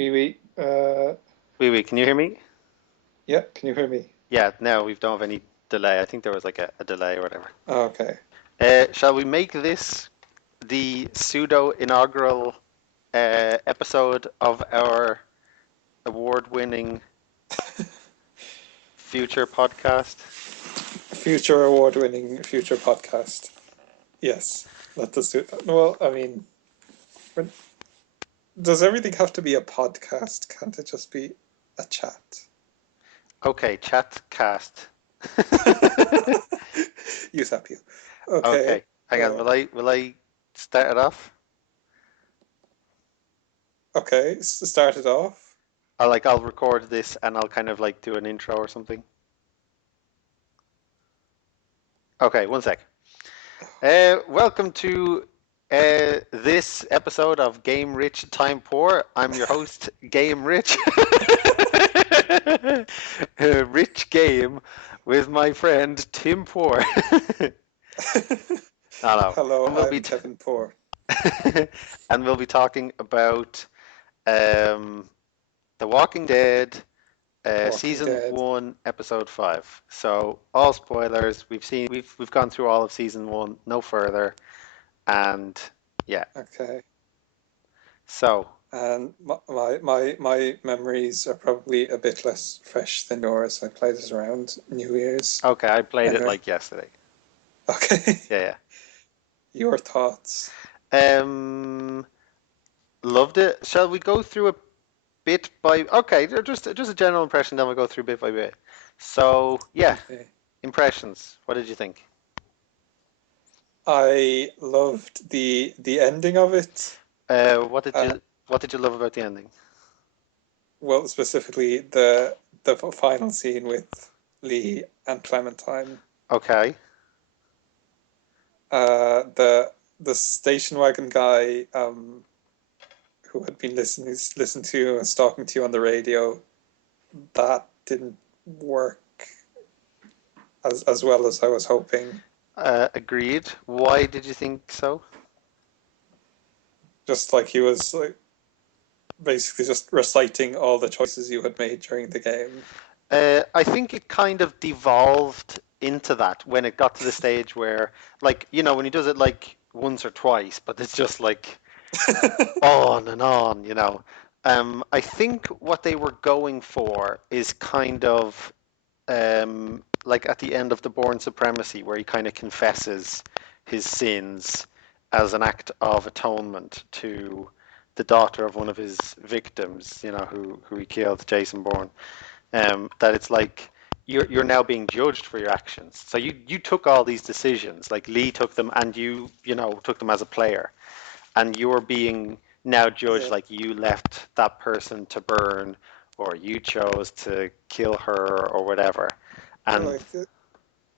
Oui, oui. Wee, can you hear me? Yeah, can you hear me? Yeah, no, we don't have any delay. I think there was like a delay or whatever. Okay. Shall we make this the pseudo inaugural episode of our award-winning future podcast? Future award-winning future podcast. Yes, let us do it. Well, I mean, does everything have to be a podcast? Can't it just be a chat? Okay, Chatcast. Use that you. Okay. Okay, hang on. Uh, Will I start it off? okay. Start it off. I'll record this and I'll kind of like do an intro or something. Okay, one sec. Welcome to this episode of Game Rich Time Poor. I'm your host, Game Rich. Rich Game with my friend Tim Poor. Hello. Hello, And we'll I'm be Kevin Poor. and we'll be talking about um, The Walking Dead, Walking season Dead. 1, episode 5. So all spoilers. We've gone through all of season 1, no further. And yeah, Okay. so And my memories are probably a bit less fresh than yours. I played it around New Year's. okay, I played it Anyway. like yesterday. Okay. Yeah, Your thoughts. yeah. Loved it. Shall we go through a bit by? Okay, just a general impression, then we'll go through bit by bit. So yeah, Okay. impressions. What did you think? I loved the ending of it. What did Uh, you love about the ending? well, specifically the final scene with Lee and Clementine. Okay. The station wagon guy who had been listening to you and talking to you on the radio, that didn't work as well as I was hoping. Agreed. Why did you think so? Just like he was like basically just reciting all the choices you had made during the game. I think it kind of devolved into that when it got to the stage where, like, when he does it like once or twice, but it's just like on and on. I think what they were going for is kind of like at the end of the Born Supremacy, where he kind of confesses his sins as an act of atonement to the daughter of one of his victims, who he killed, Jason Bourne. That it's like you're now being judged for your actions. So you took all these decisions, like Lee took them, and you took them as a player, and you're being now judged Yeah, like you left that person to burn, or you chose to kill her, or whatever. And like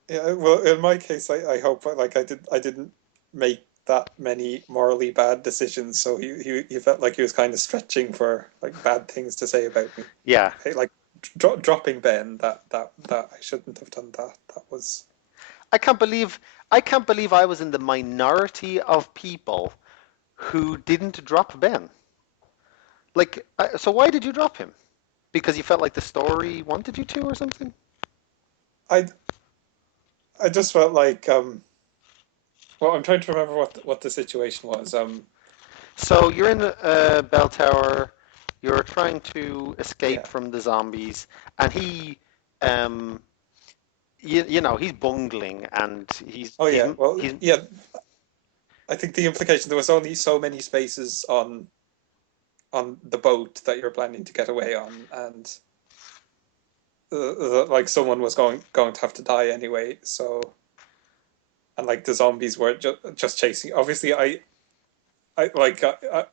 yeah. Well, in my case, I hope like I didn't make that many morally bad decisions, so he felt like he was kind of stretching for like bad things to say about me. yeah, Hey, like dropping Ben, that I shouldn't have done that. That was I can't believe I can't believe I was in the minority of people who didn't drop Ben. Like, so why did you drop him? Because you felt like the story wanted you to, or something? I I just felt like well, I'm trying to remember what the situation was. So you're in the bell tower, you're trying to escape Yeah. from the zombies, and um, he's bungling, and he's Oh he's yeah. Well, he's yeah. I think the implication there was only so many spaces on the boat that you're planning to get away on, and like someone was going to have to die anyway. So and like the zombies were just chasing. Obviously, I like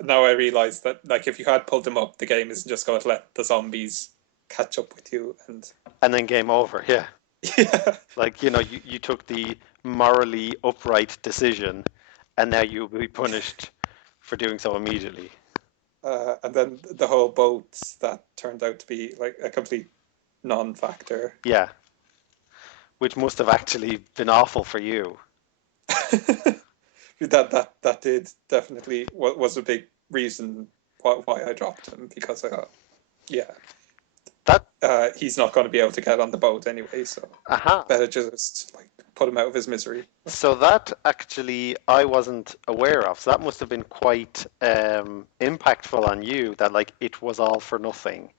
now I realize that like if you had pulled them up, the game isn't just going to let the zombies catch up with you. And and then game over. Yeah, yeah, like you took the morally upright decision, and now you'll be punished for doing so immediately. and then the whole boat that turned out to be like a complete non-factor. Yeah, which must have actually been awful for you. That did definitely was a big reason why I dropped him because yeah, That, he's not going to be able to get on the boat anyway. So aha. better just like put him out of his misery. So that actually I wasn't aware of. So that must have been quite impactful on you that like it was all for nothing.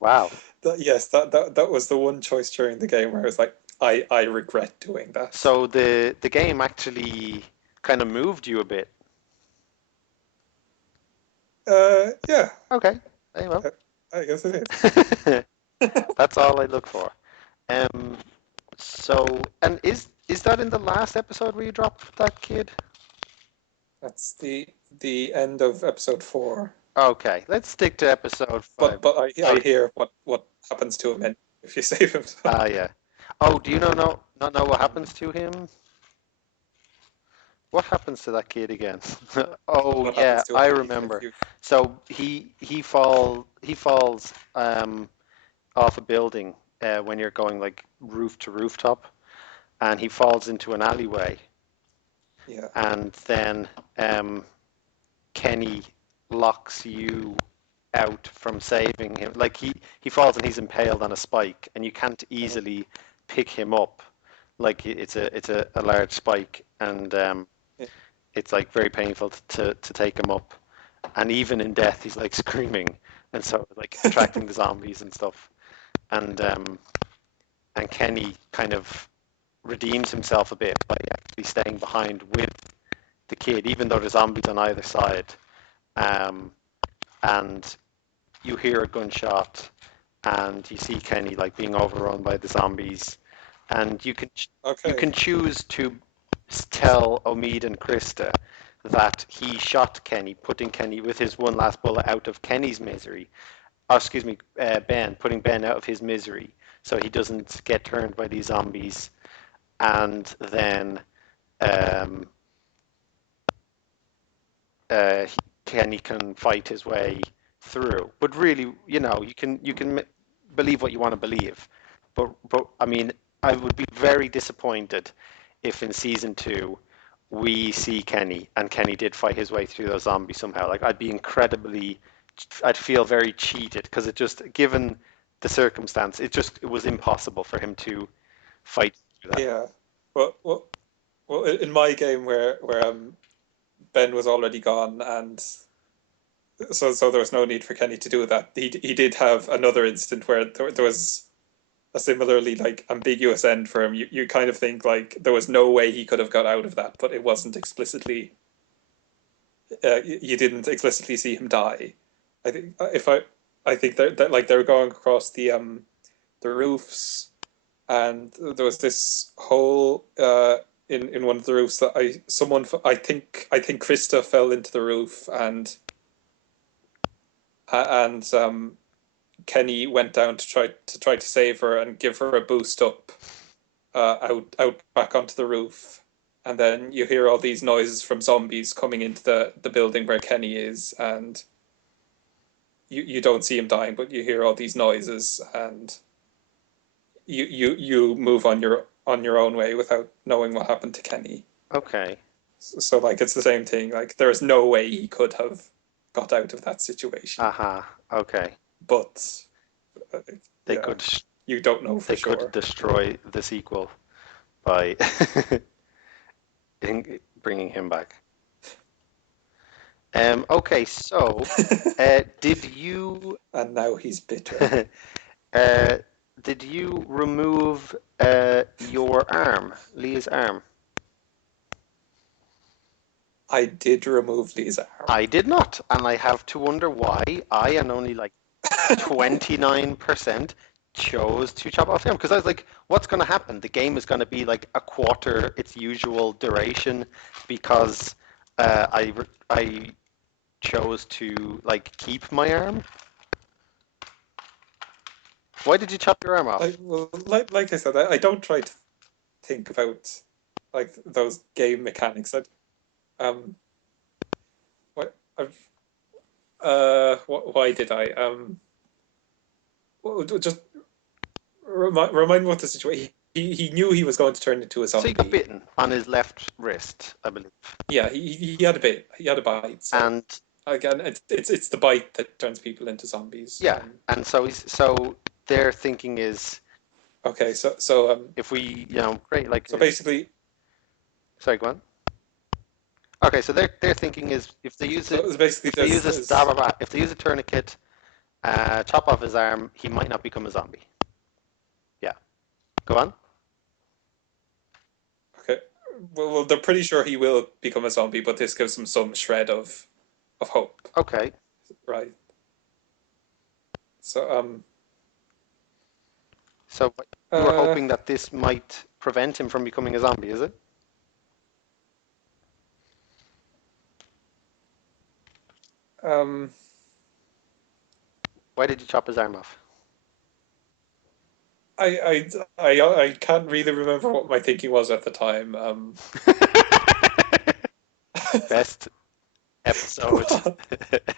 Wow. Yes, that was the one choice during the game where I was like, I regret doing that. So the game actually kind of moved you a bit. Yeah, Okay. There you I, I guess it go. That's all I look for. Um, so and is that in the last episode where you dropped that kid? That's the end of episode 4. Okay, let's stick to episode five. But I Sorry. hear what happens to him if you save him. So Ah, yeah. Oh, do you not know what happens to him? What happens to that kid again? Oh what yeah, happens to I him if remember. you? So he falls off a building when you're going like roof to rooftop, and he falls into an alleyway, Yeah, and then um, Kenny locks you out from saving him. Like he falls and he's impaled on a spike, and you can't mhm, easily pick him up. Like a large spike, and yeah, it's like very painful to take him up. And even in death, he's like screaming, and so like attracting the zombies and stuff. And and Kenny kind of redeems himself a bit by actually staying behind with the kid, even though there's zombies on either side. Um, and you hear a gunshot, and you see Kenny like being overrun by the zombies, and you okay, can choose to tell Omid and Krista that he shot Kenny, putting Kenny with his one last bullet out of Kenny's misery. Or excuse me, Ben, putting Ben out of his misery, so he doesn't get turned by these zombies, and then um, uh, Kenny can fight his way through. But really, you can believe what you want to believe. But I mean, I would be very disappointed if in season 2 we see Kenny and Kenny did fight his way through those zombies somehow. Like I'd feel very cheated because it just given the circumstance, it was impossible for him to fight through that. yeah. Well, well, well. In my game where Ben was already gone, and so there was no need for Kenny to do that. He did have another instant where there was a similarly like ambiguous end for him. You kind of think like there was no way he could have got out of that, but it wasn't explicitly. You didn't explicitly see him die. I think if I think that like they were going across the roofs, and there was this hole in one of the roofs that I think Krista fell into the roof, and Kenny went down to try to save her and give her a boost up out back onto the roof. And then you hear all these noises from zombies coming into the building where Kenny is, and you don't see him dying, but you hear all these noises, and you move on your own way without knowing what happened to Kenny. Okay. So like it's the same thing. Like there is no way he could have got out of that situation, Aha. Okay. but uh, They yeah, could you don't know for they could sure. destroy the sequel by bringing him back. Okay, so did you And now he's bitter. uh, did you remove your arm, Leah's arm? I did remove Lee's arm. I did not, and I have to wonder why I and only like 29% chose to chop off the arm because I was like, what's going to happen? The game is going to be like a quarter its usual duration because I chose to like keep my arm. Why did you chop your arm I off? well, like I said, I don't try to think about like those game mechanics. Um, what I've why did I just remind me what the situation. he knew he was going to turn into a So he got zombie. bitten on his left wrist, I believe. Yeah, he had a bit. He had a bite. So And again, it's the bite that turns people into zombies. yeah, and so their thinking is Okay, if we, create like so basically, sorry, go on. Okay, so their thinking is so it's basically if they use this there's if they use a tourniquet, chop off his arm, he might not become a zombie. Yeah, go on. okay. Well, they're pretty sure he will become a zombie, but this gives him some shred of hope, Okay, right? So so you were uh hoping that this might prevent him from becoming a zombie, is it? um Why did you chop his arm off? I can't really remember what my thinking was at the time. Best episode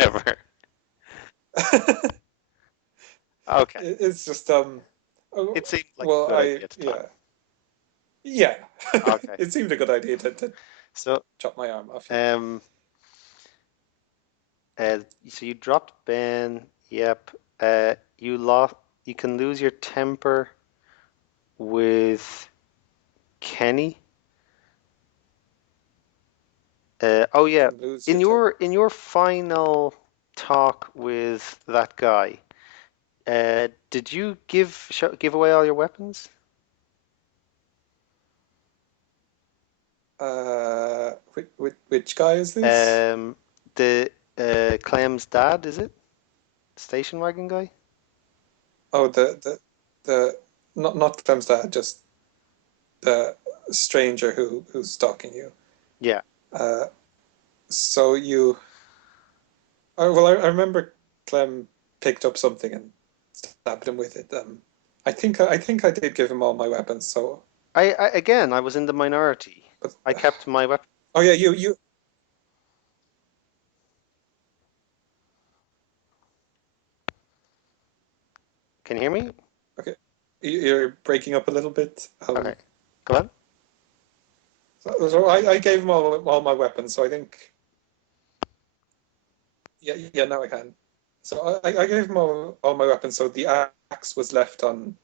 ever. Okay, It's just oh, it seemed like a well good idea at the time. yeah Okay, it seemed a good idea to so chop my arm off. Yeah. um, so you dropped Ben. Yep. You lost. You can lose your temper with Kenny. Oh You yeah. can lose In your your final talk with that guy, did you give away all your weapons? which guy is this? Um, the Clem's dad, is it? Station wagon guy? Oh, the not Clem's dad, just the stranger who's stalking you. Yeah. Uh, so you, oh, well, I remember Clem picked up something and stabbed him with it. I think I did give him all my weapons. So, I again, I was in the minority. but I kept my weapon. oh yeah, you Can you hear me? okay? You're breaking up a little bit. Okay. Go on. So I gave him all my weapons. So I think yeah now I can. So I gave him all my weapons. So the axe was left on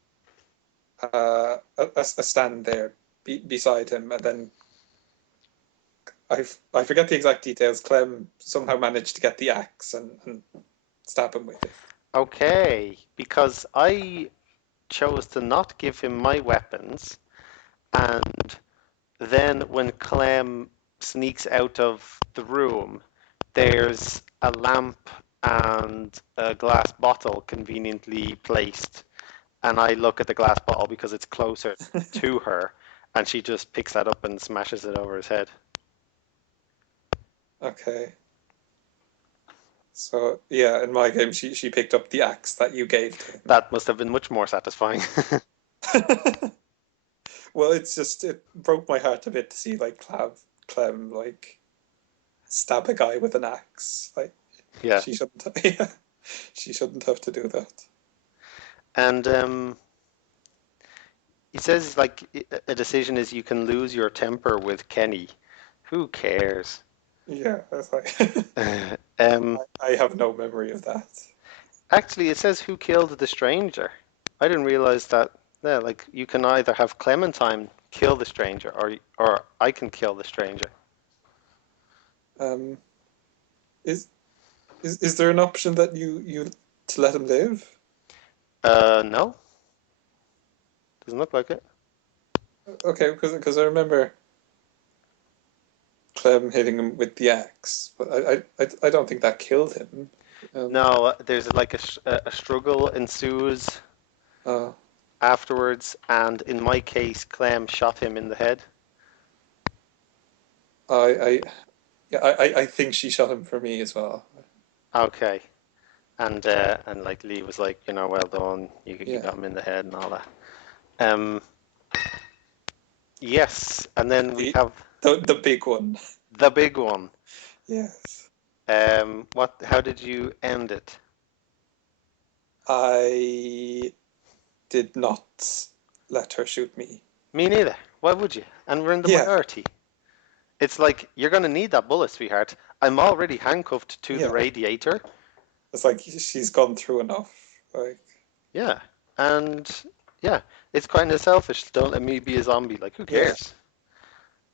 a stand there beside him, and then I forget the exact details. Clem somehow managed to get the axe and stab him with it. Okay, because I chose to not give him my weapons, and then when Clem sneaks out of the room, there's a lamp and a glass bottle conveniently placed, and I look at the glass bottle because it's closer to her, and she just picks that up and smashes it over his head. Okay. So yeah, in my game, she picked up the axe that you gave to him. That must have been much more satisfying. Well, it's just it broke my heart a bit to see like Clem like stab a guy with an axe. Like Yeah. she shouldn't. Yeah, she shouldn't have to do that. And he says like a decision is you can lose your temper with Kenny. Who cares? Yeah, it's like um, I have no memory of that. Actually, it says who killed the stranger. I didn't realize that. Yeah, like you can either have Clementine kill the stranger, or I can kill the stranger. Um, is is there an option that you to let him live? No, doesn't look like it. Okay, because I remember Clem hitting him with the axe, but I don't think that killed him. Um, No, there's like a struggle ensues uh, afterwards, and in my case, Clem shot him in the head. I yeah I think she shot him for me as well. Okay, and like Lee was like, well done, you Yeah, got him in the head and all that. Um, yes, and then we the have the big one. the big one. Yes, What? How did you end it? I did not let her shoot me. Me neither. Why would you? And we're in the Yeah, minority. It's like you're going to need that bullet, sweetheart. I'm already handcuffed to the yeah. radiator. It's like she's gone through enough. Like, Yeah. And yeah, it's kind of selfish. Don't let me be a zombie. Like, who yeah, cares?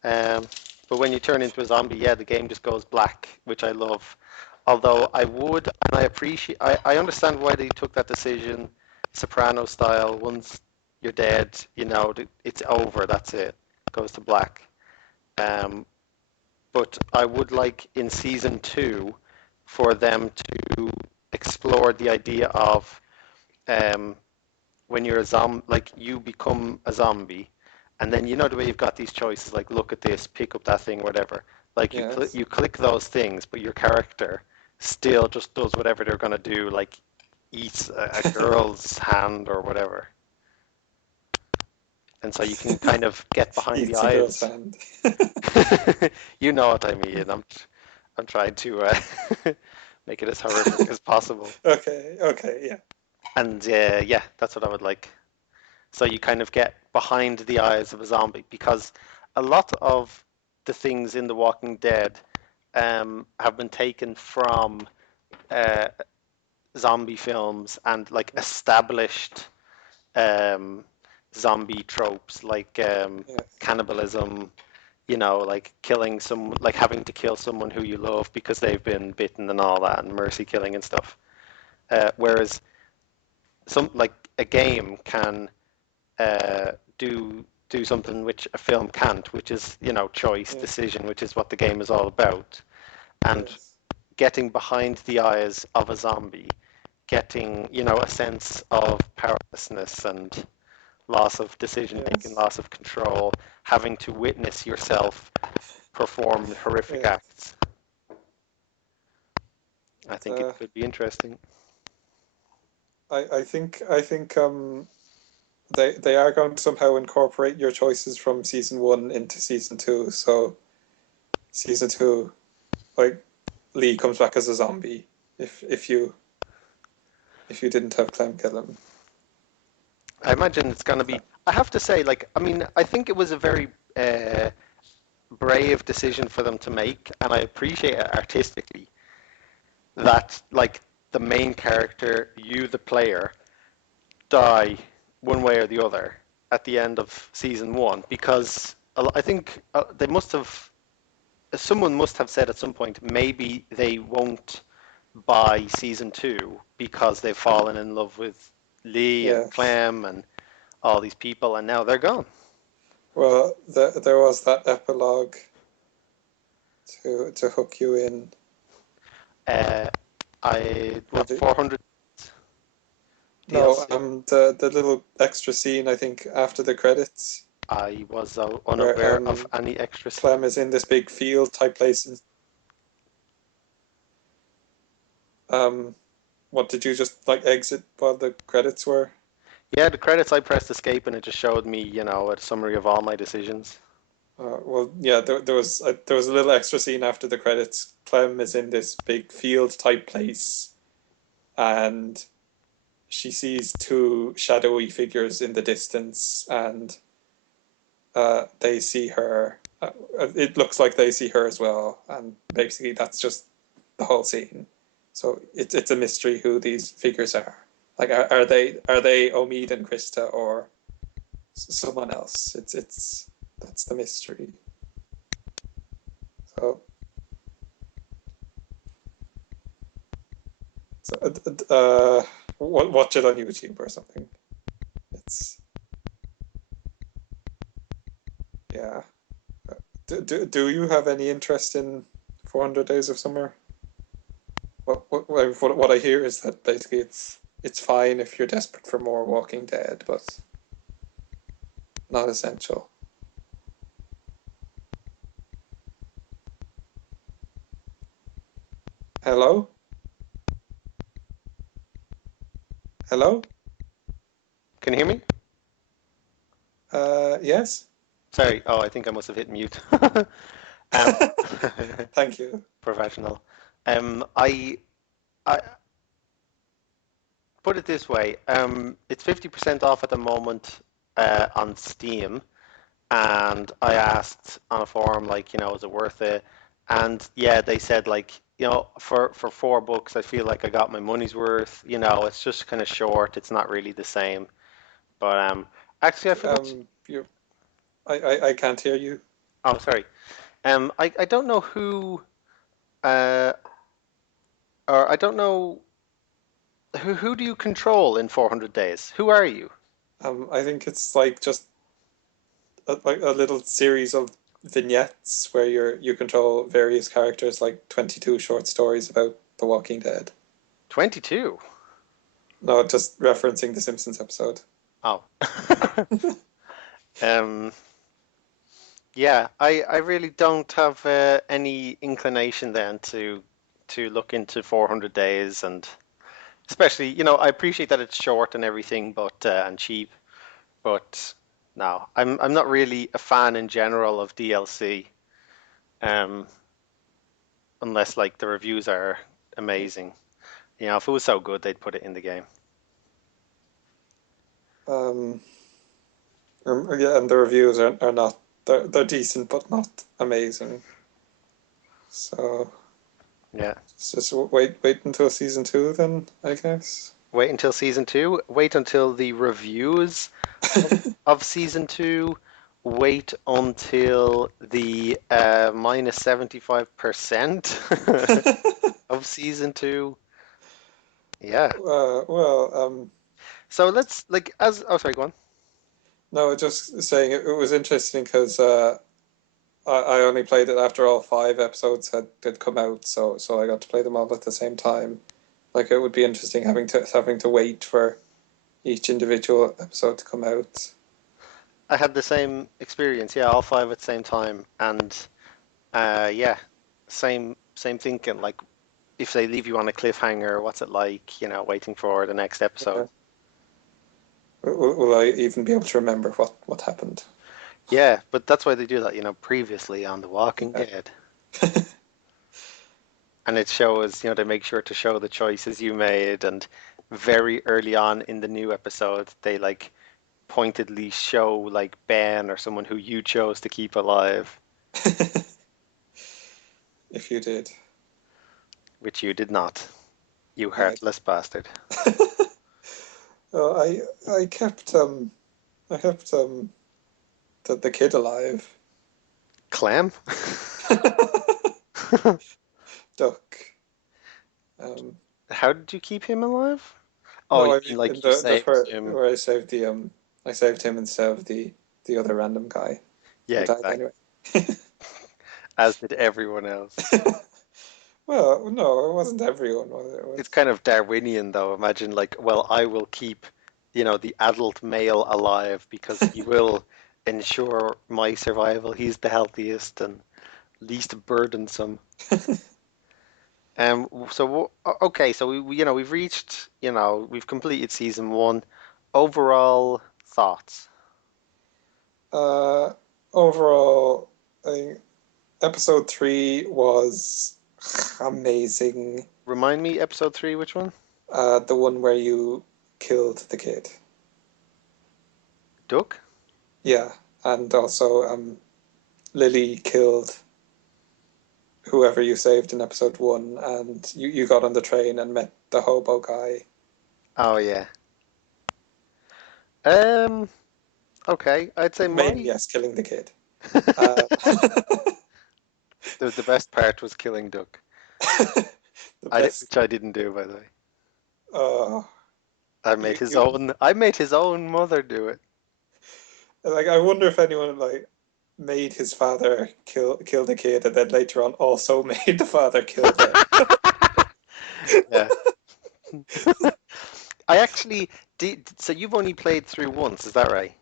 Um, but when you turn into a zombie, yeah, the game just goes black, which I love. Although I would, and I appreciate, I understand why they took that decision, Soprano style. Once you're dead, it's over. That's it. Goes to black. Um, but I would like in season two for them to explore the idea of um, when you're a zombie, like you become a zombie, and then the way you've got these choices, like look at this, pick up that thing, whatever. Like yes. you click those things, but your character still just does whatever they're gonna do, like eats a girl's hand or whatever. And so you can kind of get behind the Eats a girl's eyes. hand. You know what I mean. I'm trying to make it as horrific as possible. Okay, okay, yeah, And yeah, that's what I would like. So you kind of get behind the eyes of a zombie because a lot of the things in The Walking Dead have been taken from uh, zombie films and like established um, zombie tropes like yes, cannibalism, like killing some, like having to kill someone who you love because they've been bitten and all that, and mercy killing and stuff. Whereas some like a game can uh, do do something which a film can't, which is choice, yeah, decision, which is what the game is all about, and yes, getting behind the eyes of a zombie, getting a sense of powerlessness and loss of decision making, yes, loss of control, having to witness yourself perform horrific yeah. acts. I think it Uh, could be interesting. I think they are going to somehow incorporate your choices from season one into season two. So season two, like Lee comes back as a zombie if you didn't have Clem kill him. I imagine it's going to be. I have to say, like, I mean, I think it was a very brave decision for them to make, and I appreciate it artistically that, like, the main character, you, the player, die one way or the other at the end of season one because I think they must have. Someone must have said at some point maybe they won't buy season two because they've fallen in love with Lee and Yes. Clem and all these people, and now they're gone. Well, there was that epilogue to hook you in. Uh, I What what did, 400 no, DLC. the little extra scene I think after the credits I was where unaware of any extra Clem scene. is in this big field type place. And, um, what did you just like exit while the credits were? Yeah, the credits I pressed escape and it just showed me, a summary of all my decisions. Well, yeah, there was a little extra scene after the credits. Clem is in this big field type place, and she sees two shadowy figures in the distance, and they see her. It looks like they see her as well, and basically that's just the whole scene. So it's a mystery who these figures are. Like, are they Omid and Krista or someone else? It's that's the mystery. So so watch it on YouTube or something. It's yeah. Do you have any interest in 400 Days of Summer? What I hear is that basically it's fine if you're desperate for more Walking Dead, but not essential. Hello, hello. Can you hear me? Yes. Sorry. Oh, I think I must have hit mute. um, Thank you. professional. I put it this way. It's 50% off at the moment, on Steam, and I asked on a forum, like, is it worth it? And yeah, they said, like, for 4 books, I feel like I got my money's worth. It's just kind of short. It's not really the same. But actually, I forgot. you, I can't hear you. Oh, sorry. I don't know uh, or I don't know who do you control in 400 days? Who are you? I think it's like just like a little series of vignettes where you control various characters, like 22 short stories about The Walking Dead. 22. No, just referencing the Simpsons episode. Oh. Um, yeah, I really don't have any inclination then to look into 400 days, and especially, I appreciate that it's short and everything, but and cheap, but no, I'm not really a fan in general of DLC, um, unless like the reviews are amazing. If it was so good, they'd put it in the game. Um, yeah, and the reviews are not they're decent but not amazing. So Yeah. just wait until season two then, I guess. Wait until season two. Wait until the reviews of season two. Wait until the minus 75% of season two. Yeah. Well, So let's like as oh sorry, go on. no, just saying it was interesting because I only played it after all 5 episodes had come out, so I got to play them all at the same time. Like it would be interesting having to wait for each individual episode to come out. I had the same experience, yeah, all five at the same time, and yeah, same thinking. Like if they leave you on a cliffhanger, what's it like? Waiting for the next episode. Yeah. Will I even be able to remember what happened? Yeah, but that's why they do that, previously on The Walking Yeah. Dead. And it shows, they make sure to show the choices you made. And very early on in the new episode, they like pointedly show like Ben or someone who you chose to keep alive, If you did. which you did not, you No, heartless bastard. oh, I kept the kid alive. Clem? Duck. Um, How did you keep him alive? Oh, no, you I mean mean in like you the saved part him? where I saved him instead of the other random guy Yeah, who died exactly. anyway. As did everyone else. Well, no, it wasn't everyone. Was it? It It's was kind of Darwinian, though. Imagine, like, well, I will keep, the adult male alive because he will ensure my survival. He's the healthiest and least burdensome. Okay, so we've reached, we've completed season one. Overall thoughts. uh, overall, I think episode 3 was amazing. Remind me, episode three, which one? The one where you killed the kid. Duck? Yeah, and also Lily killed whoever you saved in episode 1, and you got on the train and met the hobo guy. Oh yeah. Um. Okay, I'd say Mainly, my yes, killing the kid. Uh, the the best part was killing Duck. the best. Which I didn't do, by the way. Uh, I made you his you own. I made his own mother do it. like. I wonder if anyone like made his father kill the kid, and then later on also made the father kill them. Yeah. I actually did. So you've only played through once, is that right?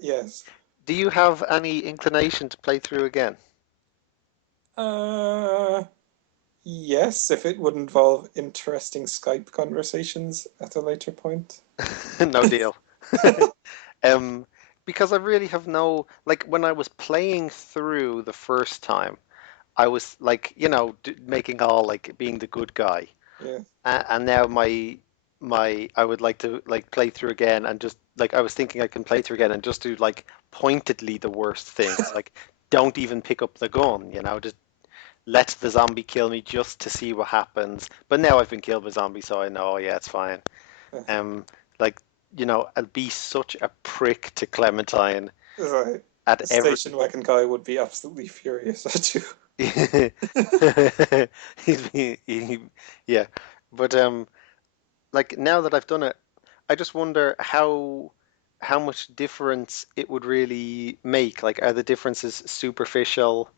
Yes. Do you have any inclination to play through again? Uh, yes, if it would involve interesting Skype conversations at a later point. No deal. Um, because I really have no like when I was playing through the first time, I was like, making all like being the good guy. Yeah. And now my I would like to like play through again and just like I was thinking I can play through again and just do like pointedly the worst things. Like don't even pick up the gun, just let the zombie kill me just to see what happens. But now I've been killed by zombies, so I know, yeah, it's fine. Um, like, I'll be such a prick to Clementine Right. at The every station wagon guy would be absolutely furious at you. he, yeah. But like now that I've done it, I just wonder how much difference it would really make. Like, are the differences superficial?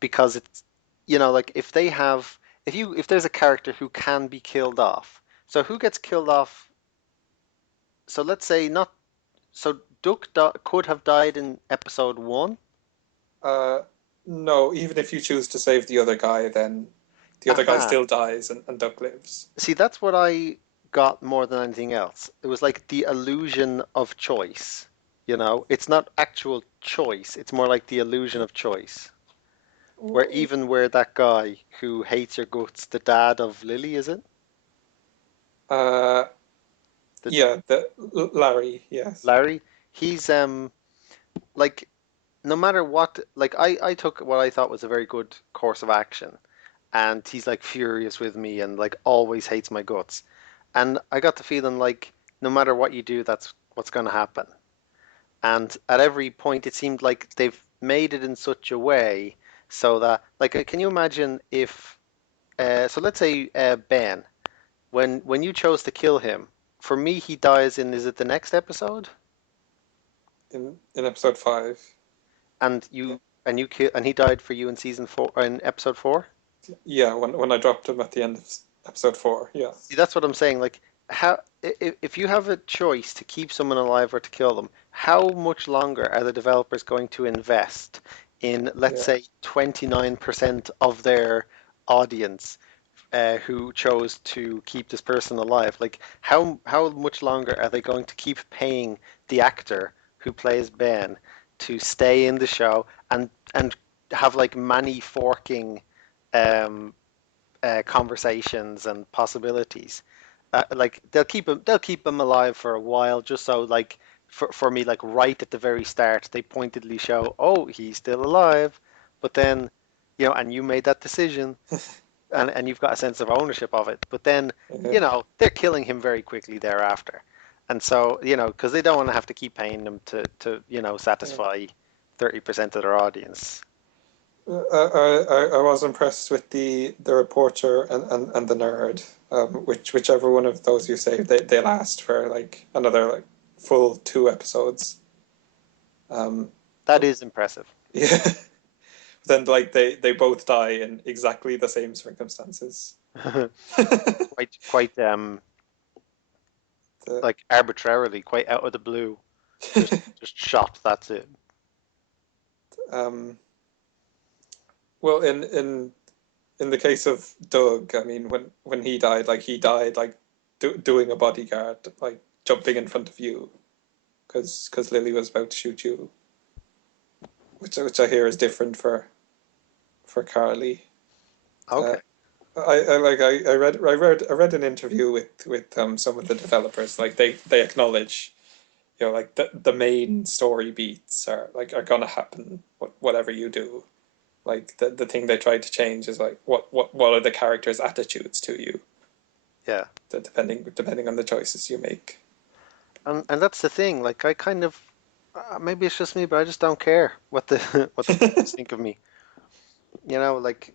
Because it's, like if there's a character who can be killed off, so who gets killed off? So let's say not. So could have died in episode one. Uh, no, even if you choose to save the other guy, then the other guy Aha. still dies and Duck lives. See, that's what I got more than anything else. It was like the illusion of choice. It's not actual choice. It's more like the illusion of choice. Where that guy who hates your guts, the dad of Lily, is it? Uh, The yeah, the Larry, yes. Larry, he's like no matter what, like I took what I thought was a very good course of action, and he's like furious with me and like always hates my guts. And I got the feeling like no matter what you do, that's what's going to happen. And at every point, it seemed like they've made it in such a way so that, like, can you imagine if, so let's say Ben, when you chose to kill him, for me, he dies in, is it the next episode? In episode 5. And Yeah, you kill, and he died for you in season four, in episode four? yeah. When I dropped him at the end of episode 4, yeah, See, that's what I'm saying. Like, how if you have a choice to keep someone alive or to kill them, how much longer are the developers going to invest in, let's yeah. say, 29% of their audience who chose to keep this person alive? Like, how much longer are they going to keep paying the actor who plays Ben to stay in the show and have like many forking um, conversations and possibilities. Like they'll keep him alive for a while, just so like for me, like right at the very start, they pointedly show, oh, he's still alive, but then, and you made that decision, and you've got a sense of ownership of it. But then, Yeah. they're killing him very quickly thereafter, and so because they don't want to have to keep paying them to Yeah. satisfy 30% of their audience. I was impressed with the reporter and the nerd. Whichever one of those you save, they last for like another like full 2 episodes. Um, That is impressive. yeah. Then like they both die in exactly the same circumstances. Quite The, like arbitrarily, quite out of the blue, just shot. That's it. um, well, in the case of Doug, I mean, when he died like doing a bodyguard, like jumping in front of you because Lily was about to shoot you, which I hear is different for Carly. Uh, Okay, I read an interview with some of the developers. Like they acknowledge, like the main story beats are gonna happen whatever you do. Like the thing they tried to change is like what are the characters' attitudes to you, yeah, depending on the choices you make. and that's the thing. Like I kind of maybe it's just me, but I just don't care what the what the viewers think of me. Like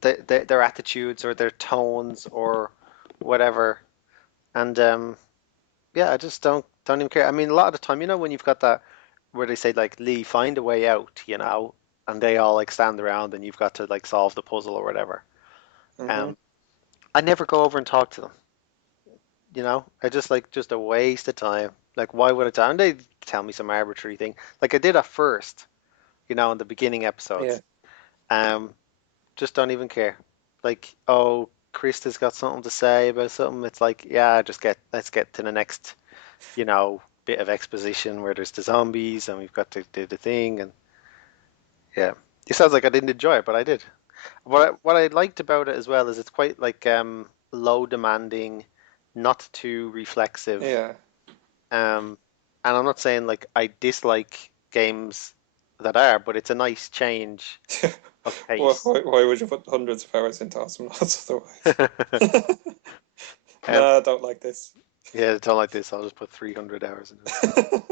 their attitudes or their tones or whatever. And yeah, I just don't even care. I mean, a lot of the time, when you've got that where they say like Lee, find a way out, and they all like stand around and you've got to like solve the puzzle or whatever. Hmm. Um, I never go over and talk to them. I just like just a waste of time. Like, why would I tell? And they tell me some arbitrary thing, like I did at first, in the beginning Yeah. episodes. Um, just don't even care. Like, oh, Krista's got something to say about something. It's like, yeah, let's get to the next, bit of exposition where there's the zombies and we've got to do the thing. And yeah, it sounds like I didn't enjoy it, but I did. What I liked about it as well is it's quite like low demanding, not too reflexive. Yeah. And I'm not saying like I dislike games that are, but it's a nice change of pace. Why would you put hundreds of hours into Astronauts um, otherwise? Nah, I don't like this. yeah, I don't like this. I'll just put 300 hours in it.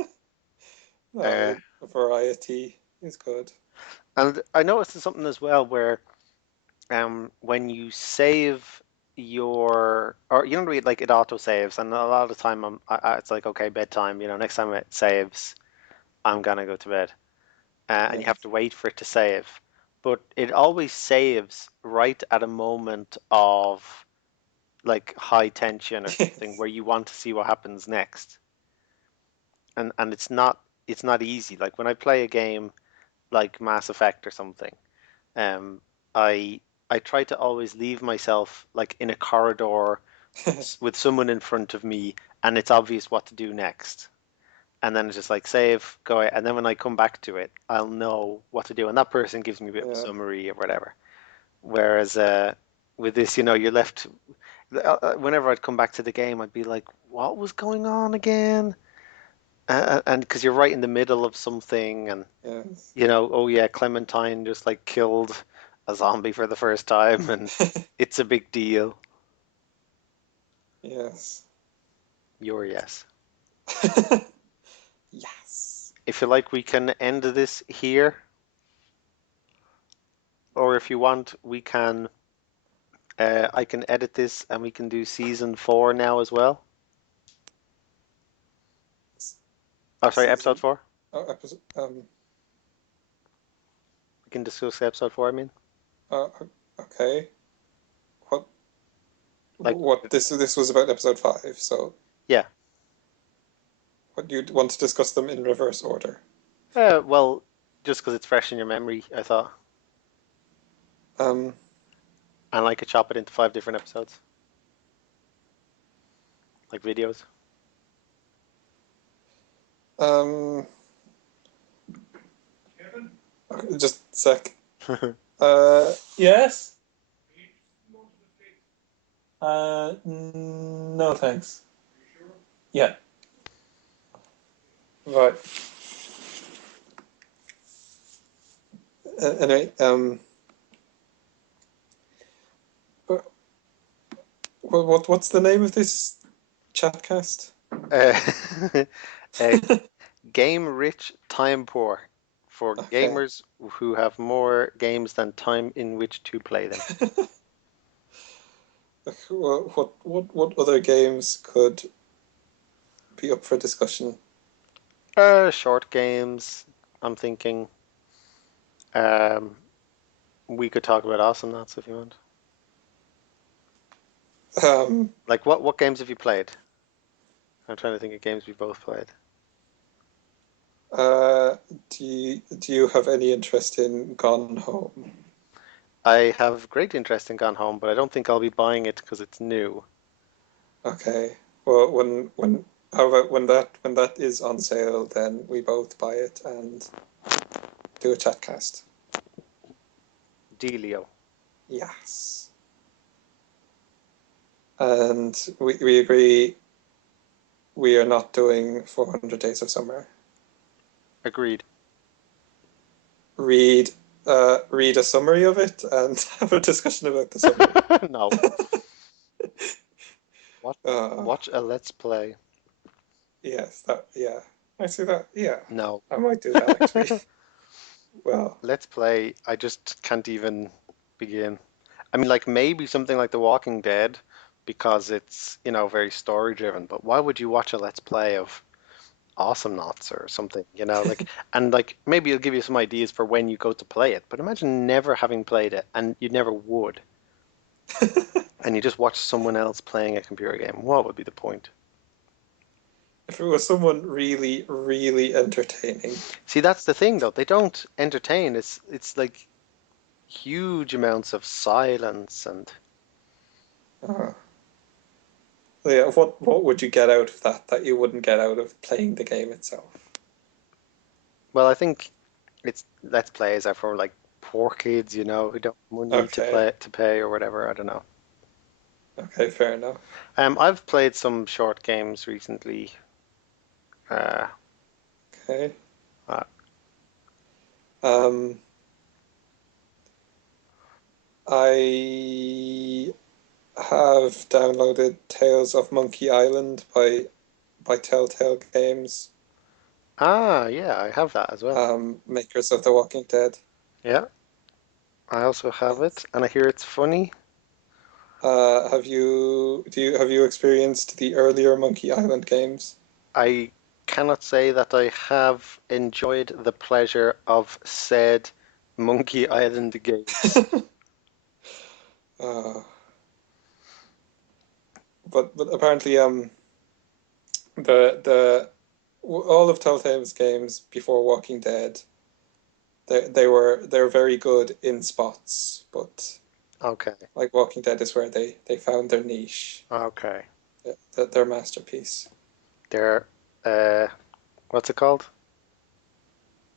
No, variety is good. And I noticed there's something as well where when you save your or you don't read like it auto saves, and a lot of the time it's like okay bedtime. Next time it saves, I'm gonna go to bed, and you Yeah. have to wait for it to save. But it always saves right at a moment of like high tension or something where you want to see what happens next, and it's not easy. Like when I play a game like Mass Effect or something, um, I I try to always leave myself like in a corridor with someone in front of me, and it's obvious what to do next. And then it's just like save, go away, and then when I come back to it, I'll know what to do, and that person gives me a bit of a Yeah. summary or whatever. Whereas with this, you're left. Whenever I'd come back to the game, I'd be like, "What was going on again?" And because you're right in the middle of something, and Yes. oh yeah, Clementine just like killed a zombie for the first time, and it's a big deal. Yes. Your yes. Yes. If you like, we can end this here, or if you want, we can. I can edit this, and we can do season 4 now as well. Oh, sorry, episode Season. 4. Oh, episode. We can discuss episode 4. I mean, Uh, okay. What? like, What? This was about episode 5. So, yeah. what do you want to discuss them in reverse order? Well, just because it's fresh in your memory, I thought, Um. and I could chop it into 5 different episodes, like videos. Um. Okay, just a sec. Yes. No thanks. Yeah. Right. Anyway. But what's the name of this chatcast? uh, uh, Game rich, time poor, for Okay. gamers who have more games than time in which to play them. Well, what other games could be up for discussion? Short games. I'm thinking. Um, we could talk about awesome knots if you want. Um, Like what games have you played? I'm trying to think of games we both played. uh, do you have any interest in Gone Home? I have great interest in Gone Home, but I don't think I'll be buying it because it's new. Okay. Well, when how about when that is on sale, then we both buy it and do a chatcast. Dealio. Yes. And we agree we are not doing 400 Days of Summer. Agreed. Read read a summary of it and have a discussion about the summary. No. Watch, Uh, watch a Let's Play. yes, that yeah. I see that. Yeah, No. I might do that actually. Well, Let's Play. I just can't even begin. I mean, like maybe something like The Walking Dead because it's, very story driven, but why would you watch a Let's Play of Awesome Knots or something, and like maybe it'll give you some ideas for when you go to play it, but imagine never having played it and you never would, and you just watch someone else playing a computer game. What would be the point? if it was someone really, really entertaining. See, that's the thing though. They don't entertain. It's like huge amounts of silence and Uh, yeah, what would you get out of that you wouldn't get out of playing the game itself? well, I think it's Let's Plays are for like poor kids, who don't have money Okay, to pay or whatever. I don't know. okay, fair enough. I've played some short games recently. Okay. Uh, Um, I have downloaded Tales of Monkey Island by Telltale Games, yeah, I have that as well. makers of The Walking Dead. Yeah, I also have it, and I hear it's funny. Have you experienced the earlier Monkey Island games? I cannot say that I have enjoyed the pleasure of said Monkey Island games. Uh, but apparently the all of Telltale's games before Walking Dead they're very good in spots, but Okay, like Walking Dead is where they found their niche, okay. their masterpiece. They're, uh, what's it called?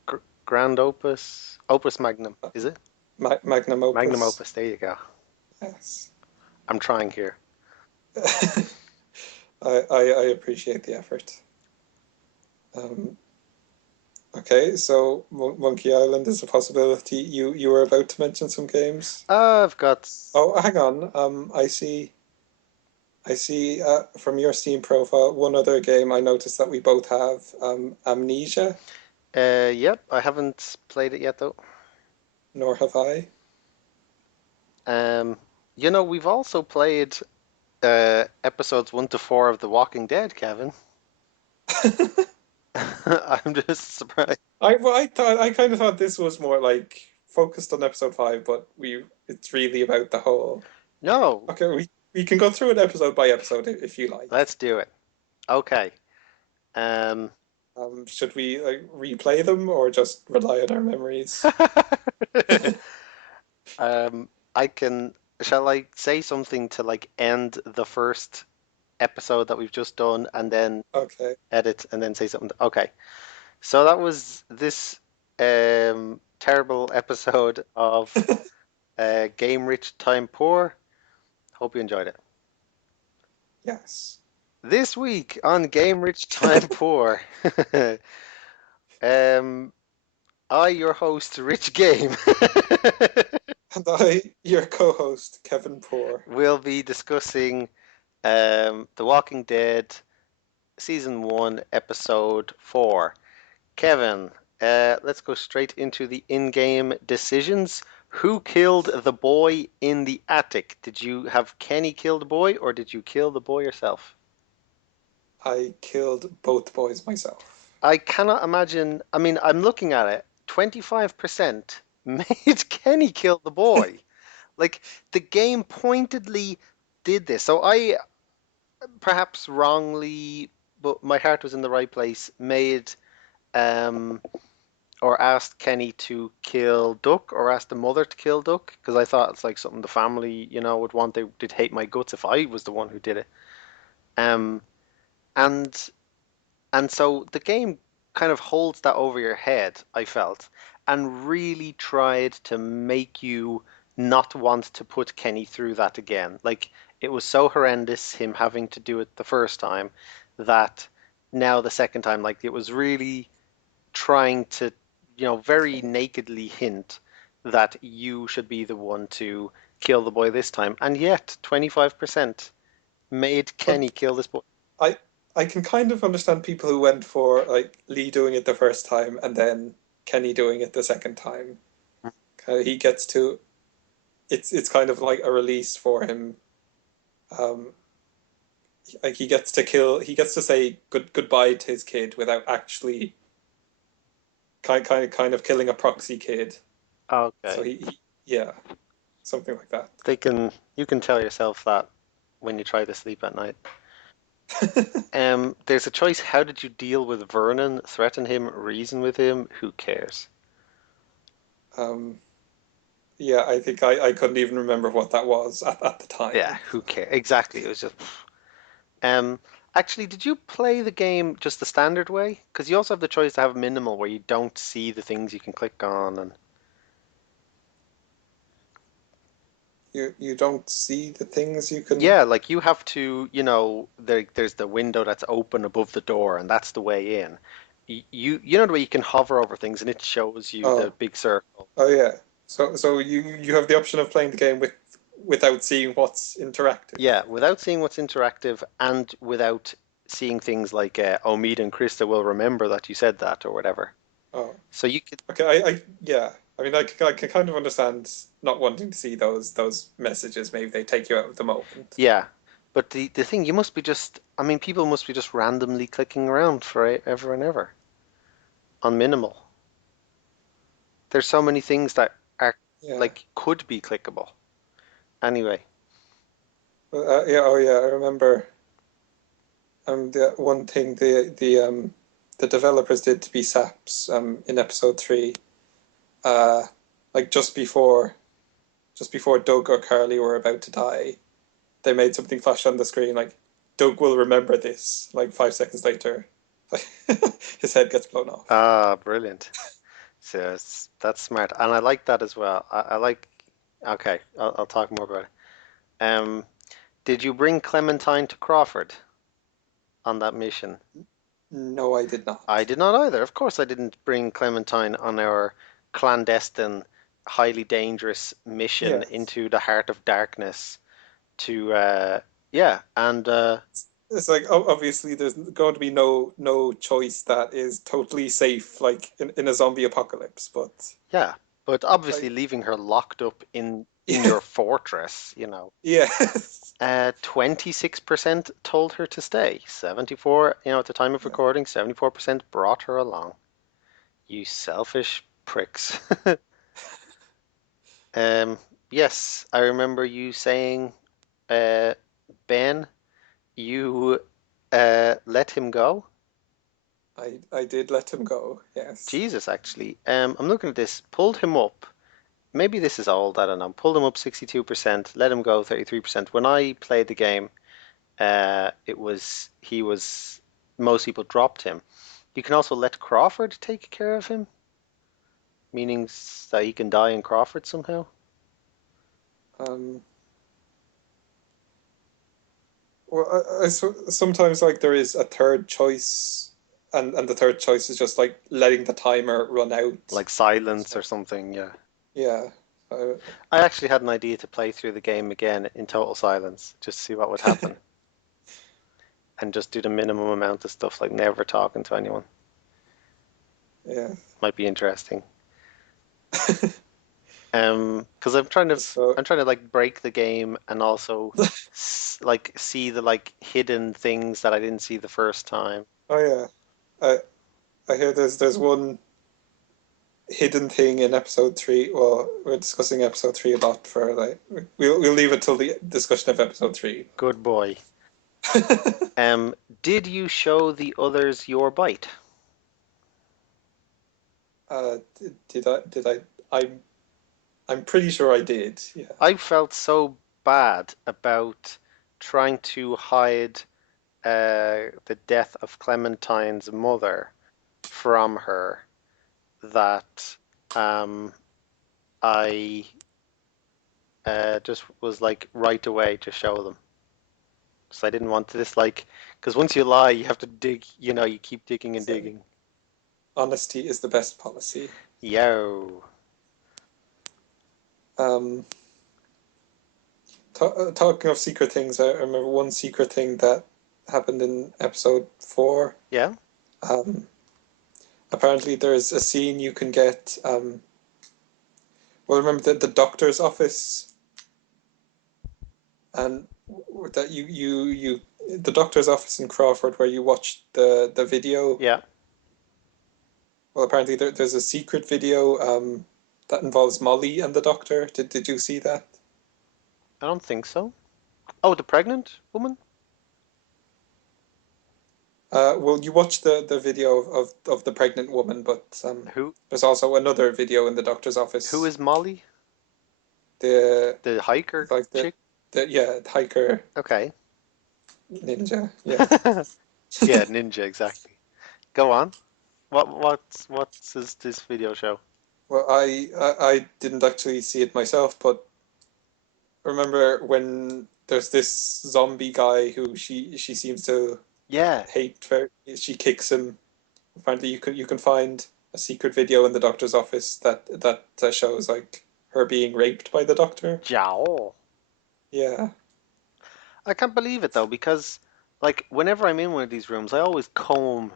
Gr Grand Opus? Opus Magnum, is it? Magnum Magnum opus. Opus, there you go. Yes. I'm trying here. I appreciate the effort. Um, okay, so Monkey Island is a possibility. You were about to mention some games. I've got, Oh, hang on. I see from your Steam profile one other game I noticed that we both have. Amnesia, yep, I haven't played it yet though. nor have I. Um, we've also played episodes 1 to 4 of The Walking Dead, Kevin. I'm just surprised. I kind of thought this was more like focused on episode five, but we it's really about the whole. No, Okay, we can go through it episode by episode if you like. let's do it. Okay. Um, Should we like replay them or just rely on our memories? I can, shall I say something to like end the first episode that we've just done and then Okay. edit and then say something? Okay. So that was this terrible episode of Game Rich Time Poor. Hope you enjoyed it. Yes. This week on Game Rich Time Poor, um, I, your host, Rich Game, And I, your co-host, Kevin Poor. will be discussing The Walking Dead Season 1, Episode 4. Kevin, let's go straight into the in-game decisions. Who killed the boy in the attic? Did you have Kenny kill the boy or did you kill the boy yourself? I killed both boys myself. I cannot imagine. I mean, I'm looking at it. 25% made Kenny kill the boy. Like, the game pointedly did this. So I, perhaps wrongly, but my heart was in the right place, made um or asked Kenny to kill Duck or asked the mother to kill Duck because I thought it's like something the family, would want. They did hate my guts if I was the one who did it. Um, and And so the game kind of holds that over your head, I felt, and really tried to make you not want to put Kenny through that again. Like, it was so horrendous, him having to do it the first time, that now the second time, like, it was really trying to, very Okay. nakedly hint that you should be the one to kill the boy this time. And yet, 25% made Kenny But kill this boy. I I can kind of understand people who went for like Lee doing it the first time and then Kenny doing it the second time. He gets to it's kind of like a release for him. Um, like he gets to say goodbye to his kid without actually kind of killing a proxy kid. So Okay. yeah, something like that. You can tell yourself that when you try to sleep at night. There's a choice. How did you deal with Vernon? Threaten him, reason with him? Who cares? um, yeah, I think I couldn't even remember what that was at the Yeah, time. who cares? Exactly. It was just. Um, Actually, did you play the game just the standard way? Because you also have the choice to have minimal, where you don't see the things you can click on, and You don't see the things you can. yeah, like you have to, there's the window that's open above the door, and that's the way in. you know the way you can hover over things and it shows you the Oh, big circle. oh yeah. So you have the option of playing the game without seeing what's interactive. Yeah, without seeing what's interactive and without seeing things like, oh, Mead and Krista will remember that you said that or whatever. Oh, So you could, okay. I yeah. I mean, I can kind of understand not wanting to see those messages. Maybe they take you out of the moment. yeah. But the thing, you must be just, I mean, people must be just randomly clicking around forever and ever on minimal. There's so many things that are Yeah. like could be clickable. Anyway, Yeah. Oh yeah. I remember. The one thing the developers did to be saps in episode 3, uh, like just before Doug or Carly were about to die, they made something flash on the screen like Doug will remember this. Like 5 seconds later, his head gets blown off. brilliant. So that's smart, and I like that as well. I like. Okay, I'll talk more about it. Did you bring Clementine to Crawford on that mission? No, I did I not. did not either. Of course, I didn't bring Clementine on our clandestine, highly dangerous mission Yes. into the heart of darkness to, yeah, and It's like obviously there's going to be no choice that is totally safe like in a zombie apocalypse, but yeah, but obviously like leaving her locked up in yeah, your fortress, you know. yeah. 26% told her to stay. 74, at the time of Yeah. recording, 74% brought her along. You selfish pricks. Um, yes, I remember you saying, uh, Ben, you let him go. I did let him go. Yes. Jesus, actually. I'm looking at this. Pulled him up. Maybe this is old, I don't know. Pulled him up 62%, let him go 33%. When I played the game, he was most people dropped him. You can also let Crawford take care of him, meaning that he can die in Crawford somehow. Um. Well, sometimes like there is a third choice, and the third choice is just like letting the timer run out. Like silence or So something, yeah. yeah. Uh, I actually had an idea to play through the game again in total silence, just to see what would happen, and just do the minimum amount of stuff, like never talking to anyone. yeah. Might be interesting. Because So I'm trying to like break the game and also like see the like hidden things that I didn't see the first time. oh yeah. I hear there's one hidden thing in episode 3. Well, we're discussing episode 3 a lot for like we'll leave it till the discussion of episode 3. Good boy. Did you show the others your bite? Did I? I'm pretty sure I did. Yeah. I felt so bad about trying to hide the death of Clementine's mother from her that um, I just was like right away to show them. So I didn't want this like because once you lie, you have to dig. You keep digging and So digging. honesty is the best policy. Yo, Um, talking of secret things, I remember one secret thing that happened in episode 4. yeah, Um, apparently, there's a scene you can get. Well, remember the doctor's office, and that the doctor's office in Crawford where you watched the video. yeah. Well, apparently there's a secret video that involves Molly and the doctor. Did you see that? I don't think so. Oh, the pregnant woman? Well, you watched the video of the pregnant woman, but Who there's also another video in the doctor's who office. is Molly? The The hiker like chick? the yeah hiker Okay. ninja. Yeah. Yeah, ninja, exactly. Go on. What's this video show? Well, I didn't actually see it myself, but remember when there's this zombie guy who she seems to Yeah. hate. Very, she kicks him apparently you can find a secret video in the doctor's office that shows like her being raped by the doctor. Jiao. Yeah, I can't believe it though, because like whenever I'm in one of these rooms, I always comb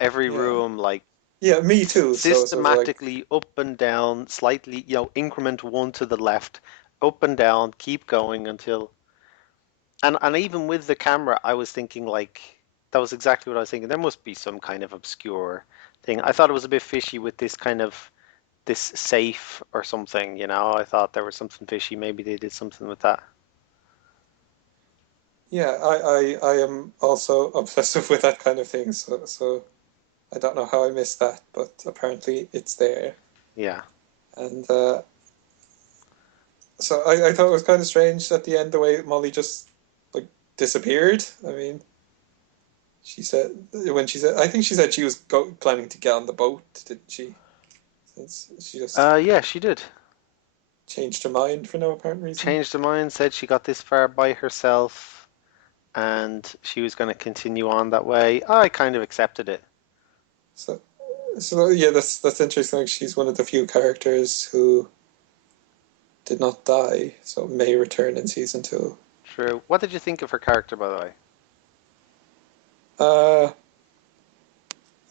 every yeah, room like yeah. Me too. So it's like, systematically up and down, slightly, increment one to the left, up and down, keep going until and even with the camera, I was thinking like that was exactly what I was thinking. There must be some kind of obscure thing. I thought it was a bit fishy with this kind of this safe or something, I thought there was something fishy. Maybe they did something with that. yeah. I am also obsessive with that kind of thing. So I don't know how I missed that, but apparently it's there. Yeah. And so I thought it was kind of strange at the end the way Molly just like disappeared. I mean, she said when she said I think she said she was planning to get on the boat, didn't she? Since she just Yeah, she did. changed her mind for no apparent reason. Changed her mind, said she got this far by herself and she was going to continue on that way. I kind of accepted it. So so yeah, that's interesting. Like she's one of the few characters who did not die, so may return in season two. True. What did you think of her character, by the way? Uh,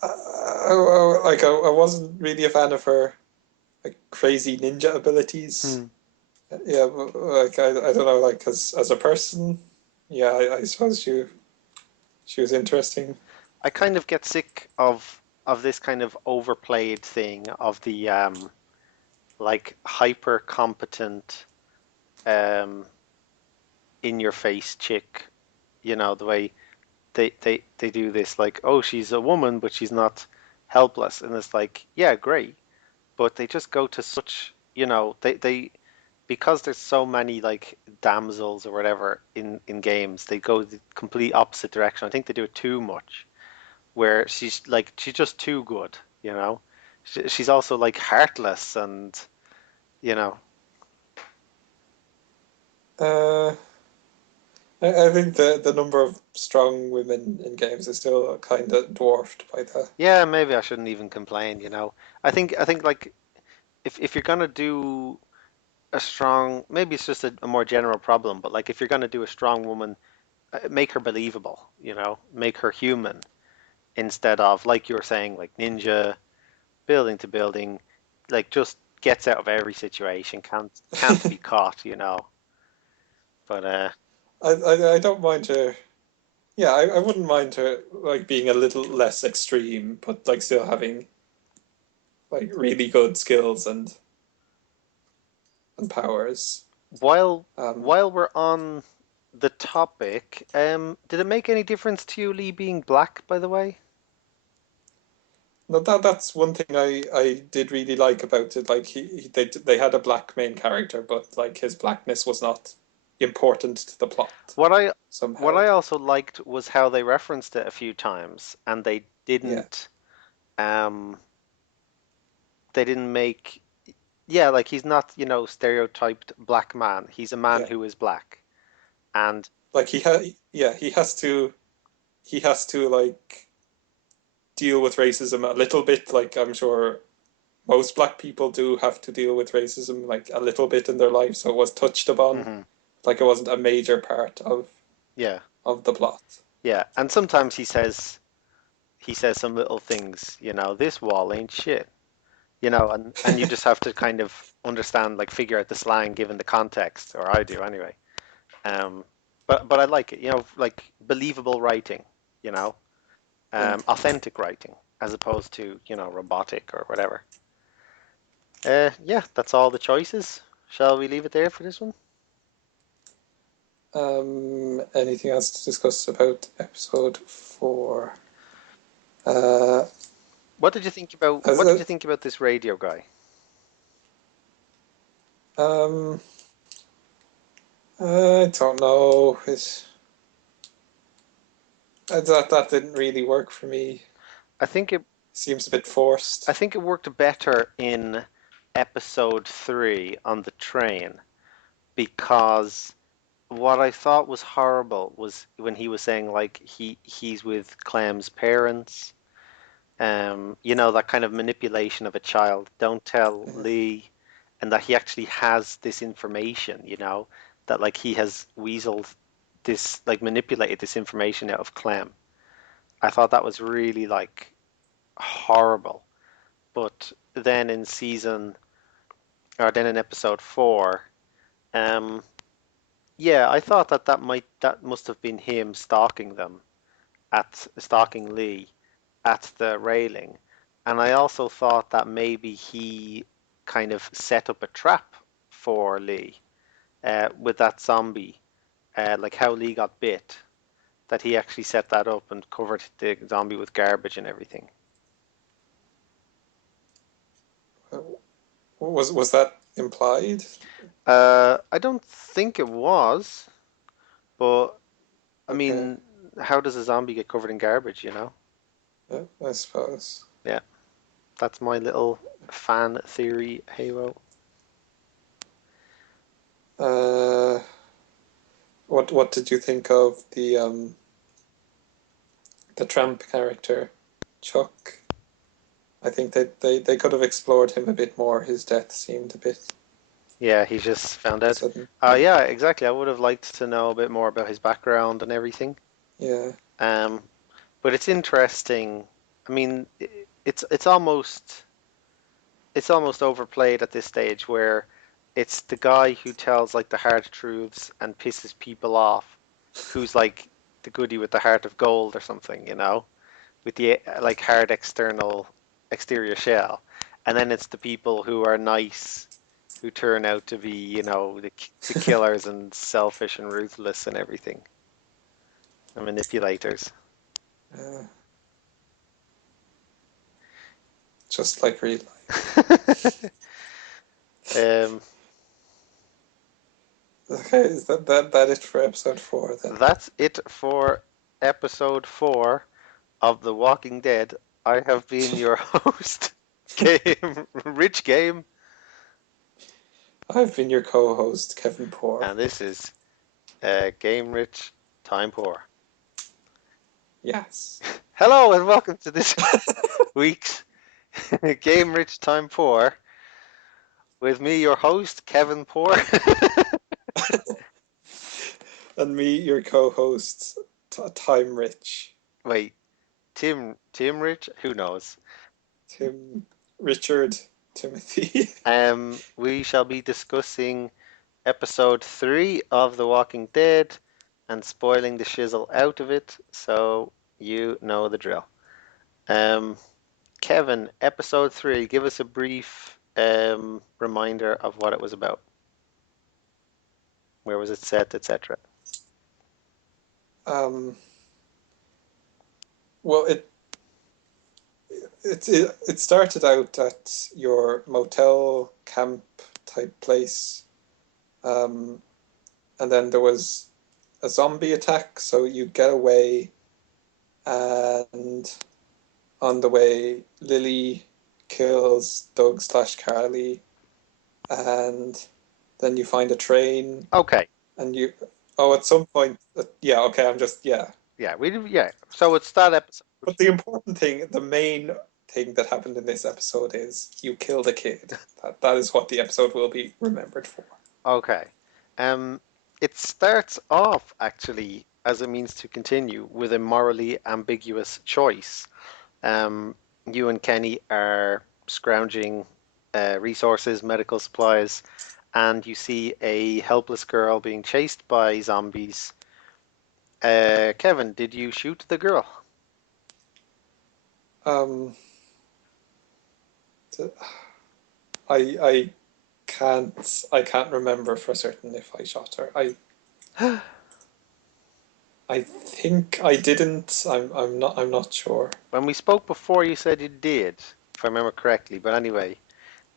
I wasn't really a fan of her like crazy ninja abilities. Hmm. Yeah, but, like I don't know, like as a person, yeah, I suppose she was interesting. I kind of get sick of this kind of overplayed thing of the like hyper competent um in your face chick, the way they do this like, oh, she's a woman but she's not helpless, and it's like, yeah, great, but they just go to such, they because there's so many like damsels or whatever in games, they go the complete opposite direction. I think they do it too much, where she's just too good, you know. She's also like heartless and you know. Uh, I think the number of strong women in games is still kind of dwarfed by the Yeah, maybe I shouldn't even complain. I think like if you're gonna do a strong, maybe it's just a more general problem, but like if you're gonna do a strong woman, make her believable, make her human instead of like you were saying, like ninja, building to building, like just gets out of every situation, can't be caught. But I don't mind her. Yeah, I wouldn't mind her like being a little less extreme, but like still having like really good skills and powers. while Um, while we're on the topic, did it make any difference to you Lee being black, by the way? no, that's one thing I did really like about it. Like they had a black main character, but like his blackness was not important to the plot What I what somehow. I also liked was how they referenced it a few times, and Yeah, um they didn't make, yeah, like he's not, stereotyped black man. He's a man yeah. who is black. And Like yeah, he has to like deal with racism a little bit. Like I'm sure most black people do have to deal with racism like a little bit in their life, so it was touched upon. mhm, Like it wasn't a major part yeah, of the plot. yeah. And sometimes he says some little things, this wall ain't shit, and you just have to kind of understand, like figure out the slang given the context, or I do anyway. Um, but I like it, like believable writing, you know, Yeah. authentic writing as opposed to, robotic or whatever. Yeah, that's all the choices. Shall we leave it there for this one? Anything else to discuss about episode four? Uh, What did you think about as what did a, you think about this radio guy? um, I don't know. That didn't really work for me. I think it Seems a bit I forced. think it worked better in episode 3 on the train, because what I thought was horrible was when he was saying like he's with Clem's parents, That kind of manipulation of a child. Don't tell Yeah. Lee, and that he actually has this information, that like he has weaseled this, like manipulated this information out of Clem. I thought that was really like horrible. But then in episode four, um, yeah, I thought that must have been him stalking Lee at the railing. And I also thought that maybe he kind of set up a trap for Lee with that zombie, like how Lee got bit, that he actually set that up and covered the zombie with garbage and everything. Was that implied? I don't think it was, but I Okay, mean, how does a zombie get covered in garbage? yeah, I suppose. Yeah, that's my little fan theory, Halo. Uh, what did you think of the tramp character, Chuck? I think they could have explored him a bit more. His death seemed a bit Yeah, he just found out. sudden. Yeah, exactly. I would have liked to know a bit more about his background and everything. Yeah. Um, but it's interesting. I mean, it's almost overplayed at this stage where it's the guy who tells like the hard truths and pisses people off, who's like the goody with the heart of gold or something, with the like hard exterior shell, and then it's the people who are nice who turn out to be, the killers and selfish and ruthless and everything, and manipulators. uh, just like real life. um, Okay, is that it for episode 4 then? that's it for episode 4 of The Walking Dead. I have been your host, Rich Game, I've been your co-host, Kevin Poor. and this is Game Rich, Time Poor. Yes. Hello, and welcome to this week's Game Rich, Time Poor with me, your host, Kevin Poor. And me, your co-host, Time Rich. Wait, Tim Rich? Who knows? Tim Richard Timothy. We shall be discussing episode 3 of The Walking Dead and spoiling the shizzle out of it, so you know the drill. Um, Kevin, episode 3, give us a brief reminder of what it was about. Where was it set, etc. um, well, it started out at your motel camp type place, um, and then there was a zombie attack. So you get away, and on the way, Lily kills Doug slash Carly, and then you find a train, Okay, and you at some point, yeah, okay, I'm just yeah. yeah. So it's that episode. But the important thing, the main thing that happened in this episode is you killed a kid. That is what the episode will be remembered for. Okay. Um, it starts off actually as a means to continue with a morally ambiguous choice. Um, you and Kenny are scrounging resources, medical supplies, and you see a helpless girl being chased by zombies. Kevin, did you shoot the girl? Um, I I can't remember for certain if I shot her. I think I didn't. I'm not sure. When we spoke before, you said you did, if I remember correctly. But anyway,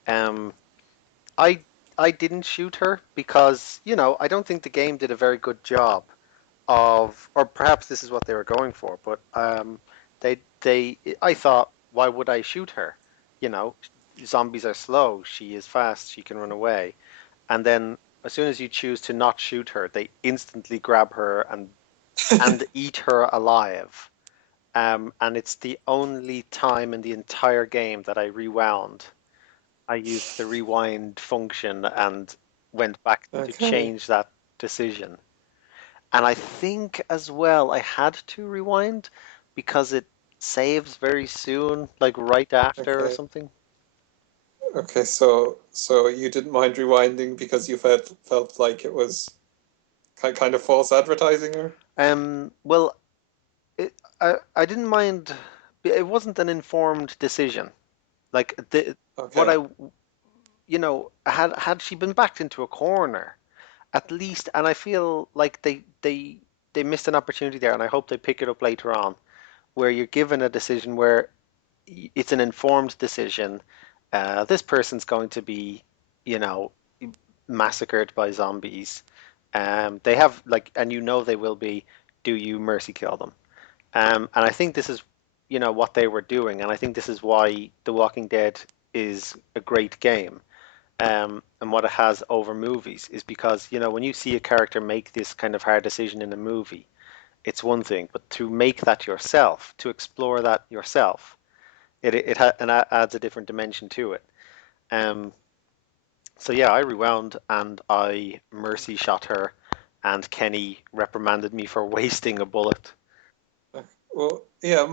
um, I I didn't shoot her because, I don't think the game did a very good job or perhaps this is what they were going for, but I thought, why would I shoot her? You know, Zombies are slow. She is fast. She can run away. And then as soon as you choose to not shoot her, they instantly grab her and eat her alive. and it's the only time in the entire game that I rewound. I used the rewind function and went back to Okay. change that decision. And I think as well I had to rewind because it saves very soon, like right after or Okay. something. Okay. So you didn't mind rewinding because you felt like it was kind of false advertising, or Well, I didn't mind. It wasn't an informed decision. Like the what okay. I had she been backed into a corner at least, and I feel like they missed an opportunity there, and I hope they pick it up later on, where you're given a decision where it's an informed decision. This person's going to be, you know, massacred by zombies. They have like, and you know they will be. Do you mercy kill them? And I think this is, what they were doing, and I think this is why The Walking Dead is a great game. And what it has over movies is because, when you see a character make this kind of hard decision in a movie, it's one thing, but to make that yourself, to explore that yourself, and that adds a different dimension to it. Um, so yeah, I rewound and I mercy shot her, and Kenny reprimanded me for wasting a bullet. Well, yeah.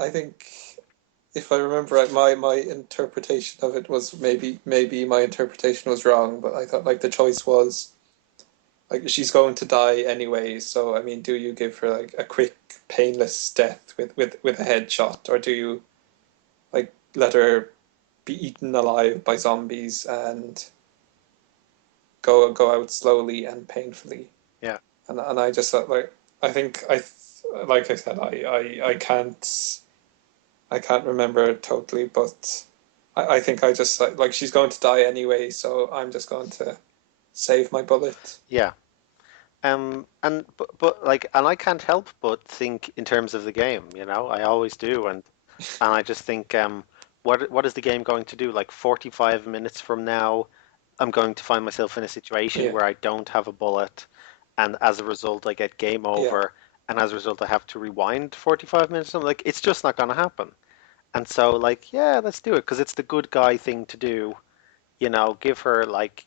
I think if I remember right, my interpretation of it was maybe my interpretation was wrong, but I thought like the choice was like she's going to die anyway. So I mean, do you give her like a quick, painless death with a headshot, or do you like let her be eaten alive by zombies and go out slowly and painfully? Yeah, And I just thought like I think I like I said I can't remember totally, but I think I just like she's going to die anyway, so I'm just going to save my bullet. yeah. And but like, and I can't help but think in terms of the game, I always do, and I just think, what is the game going to do? Like 45 minutes from now, I'm going to find myself in a situation Yeah, where I don't have a bullet, and as a result, I get game yeah, over, and as a result, I have to rewind 45 minutes. I'm like, it's just not going to happen. And so, like, yeah, let's do it because it's the good guy thing to do. Give her like,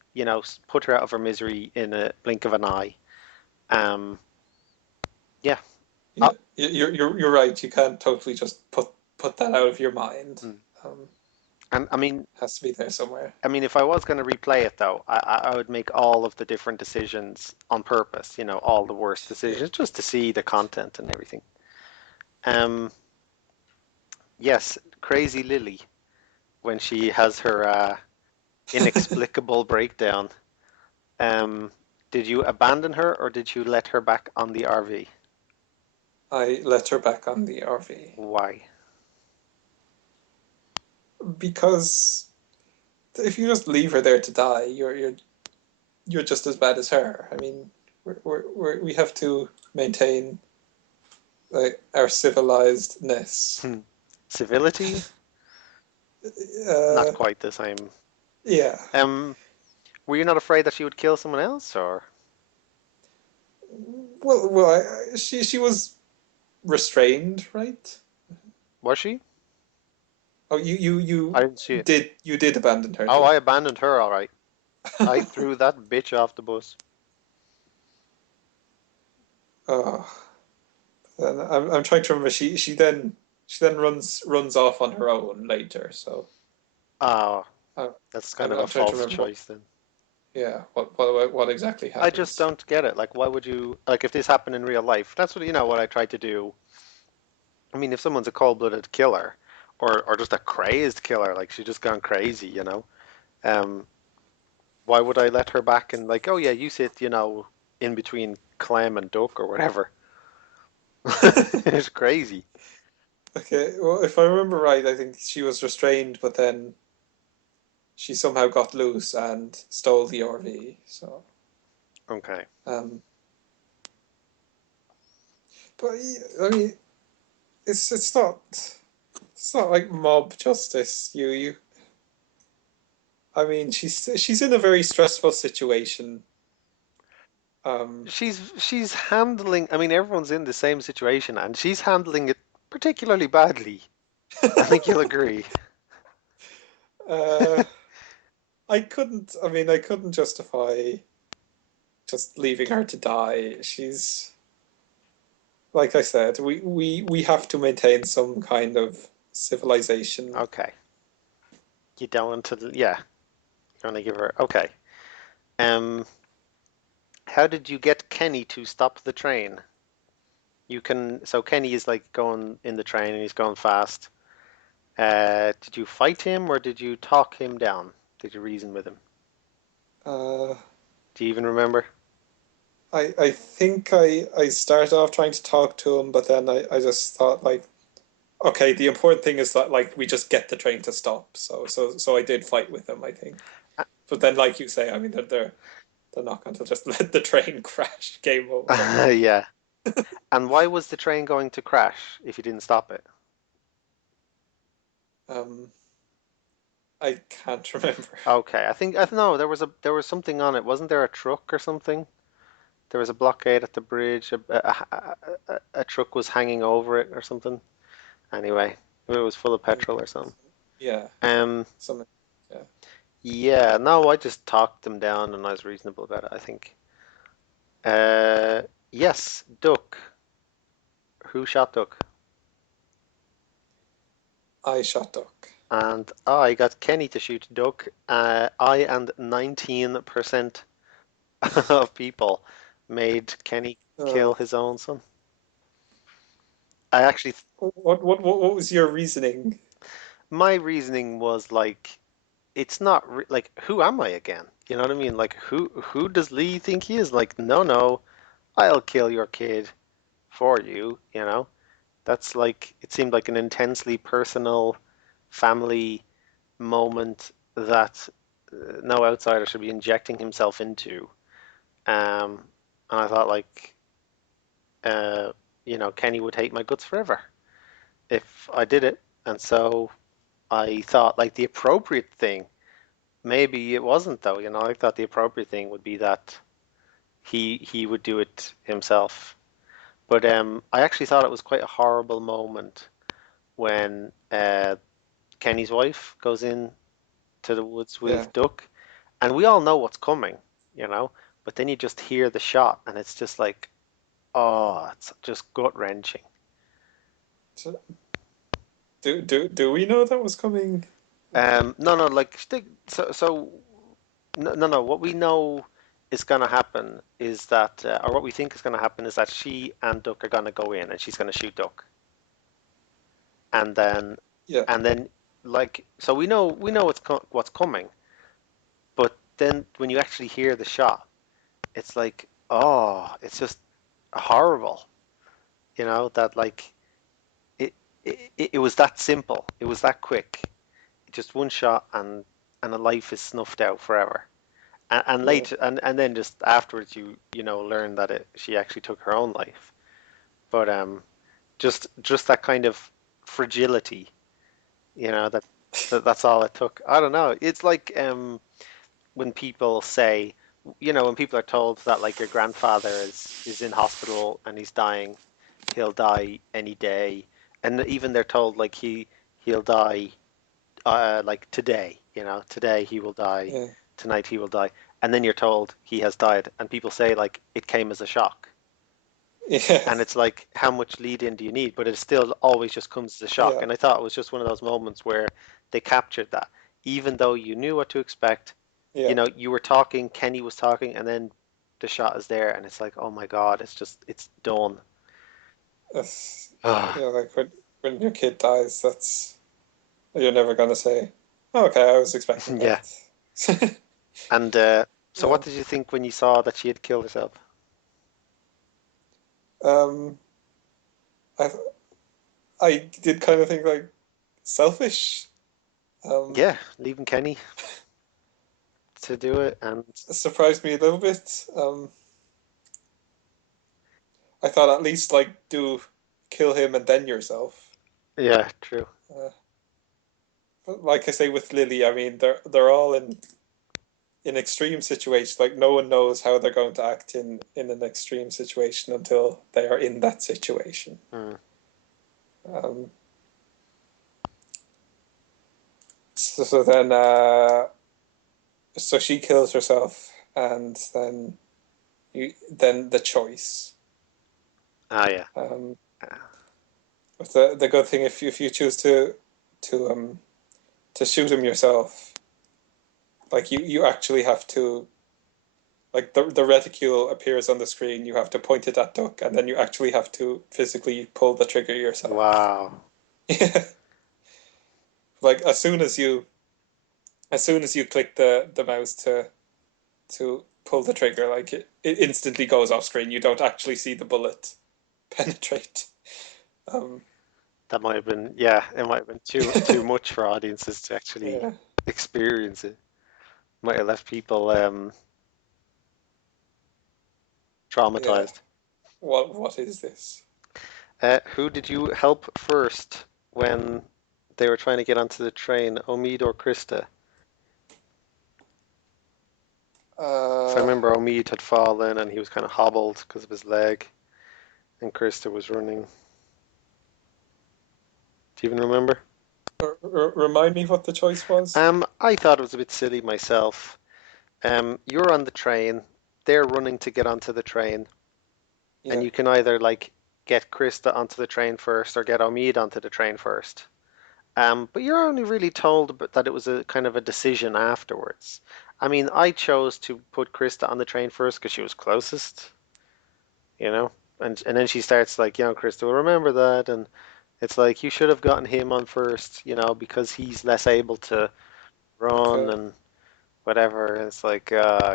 put her out of her misery in a blink of an eye. Um, yeah. Uh, yeah. You're right. You can't totally just put that out of your mind. mm. Um, And has to be there somewhere. if I was going to replay it though, I would make all of the different decisions on purpose, all the worst Yeah. decisions, just to see the content and everything. Um, yes, Crazy Lily, when she has her inexplicable breakdown. Um, did you abandon her or did you let her back on the RV? I let her back on the RV Why? because if you just leave her there to die, you're just as bad as her. I mean, we have to maintain like our civilizedness. Hmm. Civility? Not Uh, quite the same. yeah. Um, were you not afraid that she would kill someone else, or She was restrained, right? was she? Oh, I didn't see it. you did abandon her, Oh, didn't I abandoned her, all right. I you? threw that bitch off the bus. Oh, and I'm trying to remember. She then runs off on her own later. So Oh, uh, that's kind of a I'm trying to false remember choice then. what exactly I just happens. don't get it. Like, why would you, like, if this happened in real life, that's what I tried to do. I mean, if someone's a cold-blooded killer or just a crazed killer, like she's just gone crazy, um, why would I let her back and like, oh yeah, you sit, in between clam and duck or whatever. It's crazy. Okay, well, if I remember right, I think she was restrained, but then she somehow got loose and stole the RV. So, Okay. um, but I mean, it's not like mob justice. I mean, she's in a very stressful situation. Um, She's handling, I mean, everyone's in the same situation, and she's handling it particularly badly. I think you'll agree. uh, I couldn't. I mean, I couldn't justify just leaving her to die. She's like I said, we have to maintain some kind of civilization. Okay. You don't want to, yeah, you want to give her, okay. Um, how did you get Kenny to stop the train? You can, so Kenny is like going in the train and he's going fast. Did you fight him or did you talk him down? Did you reason with him? Uh, Do you even remember? I think I started off trying to talk to him, but then I just thought like, okay, the important thing is that like we just get the train to stop. So I did fight with him, I think. But then, like you say, I mean, they're not going to just let the train crash. Game over. Yeah. And why was the train going to crash if you didn't stop it? Um, I can't remember. Okay, I know there was something on it. Wasn't there a truck or something? There was a blockade at the bridge. A truck was hanging over it or something. Anyway, it was full of Mm, petrol or something. yeah, Um, something. Yeah, yeah, no, I just talked them down and I was reasonable about it, I think. Yes, Duck. Who shot Duck? I shot Duck. And I got Kenny to shoot Duck. I and 19% of people made Kenny kill Uh, his own son. I actually, what was your reasoning? my reasoning was like, it's not re like, who am I again? You know what I mean? Like, who does Lee think he is? Like, no, no, I'll kill your kid for you, you know? That's like, it seemed like an intensely personal family moment that no outsider should be injecting himself into. And I thought, like, uh, Kenny would hate my guts forever if I did it. And so I thought, like, the appropriate thing, maybe it wasn't though, I thought the appropriate thing would be that he would do it himself. But I actually thought it was quite a horrible moment when Kenny's wife goes in to the woods Yeah. with Duck, and we all know what's coming, you know. But then you just hear the shot, and it's just like, oh, it's just gut wrenching. So, do we know that was coming? No, no, like so. No, no, no. What we know is going to happen is that, or what we think is going to happen is that she and Duck are going to go in, and she's going to shoot Duck, and then, Yeah, and then, like, so we know what's coming, but then when you actually hear the shot, it's like, oh, it's just horrible, that like it was that simple, it was that quick, just one shot, and a life is snuffed out forever. And yeah, later, and then just afterwards, learn that she actually took her own life. But just that kind of fragility, that's all it took. I don't know. It's like when people say, when people are told that like your grandfather is in hospital and he's dying, he'll die any day, and even they're told like he'll die like today, today he will die, yeah, tonight he will die, and then you're told he has died, and people say like it came as a shock, yeah, and it's like how much lead in do you need? But it still always just comes as a shock, yeah, and I thought it was just one of those moments where they captured that, even though you knew what to expect, yeah. you were talking, Kenny was talking, and then the shot is there, and it's like, oh my God, it's done. That's, Ah, yeah, like when your kid dies, that's you're never gonna say, "Oh, okay, I was expecting yeah. that." And so, what Yeah. did you think when you saw that she had killed herself? Um, I I did kind of think like selfish. Um, Yeah, leaving Kenny to do it, and surprised me a little bit. I thought at least like do kill him and then yourself. yeah, true. But like I say with Lily, I mean they're all in. in extreme situations, like no one knows how they're going to act in an extreme situation until they are in that situation. Hmm. Um, so then, so she kills herself, and then the choice. Ah, yeah. Um, Ah, but the good thing, if you choose to um to shoot him yourself, like you actually have to, like the reticule appears on the screen. You have to point it at Duck, and then you actually have to physically pull the trigger yourself. wow. Yeah, like as soon as you click the mouse to pull the trigger, like it instantly goes off screen. You don't actually see the bullet penetrate. Um, That might have been, yeah, it might have been too much for audiences to actually yeah, experience it. Might have left people yeah. traumatized. What is this? Who did you help first when they were trying to get onto the train, Omid or Krista? So I Uh, remember Omid had fallen and he was kind of hobbled because of his leg, and Krista was running. Do you even remember? remind me what the choice was. I thought it was a bit silly myself. You're on the train, they're running to get onto the train, and Yeah. you can either like get Krista onto the train first or get Omid onto the train first. But you're only really told that it was a kind of a decision afterwards. I mean, I chose to put Krista on the train first because she was closest, you know, and then she starts like, Krista will remember that, and it's like you should have gotten him on first, because he's less able to run Okay. and whatever. And it's like,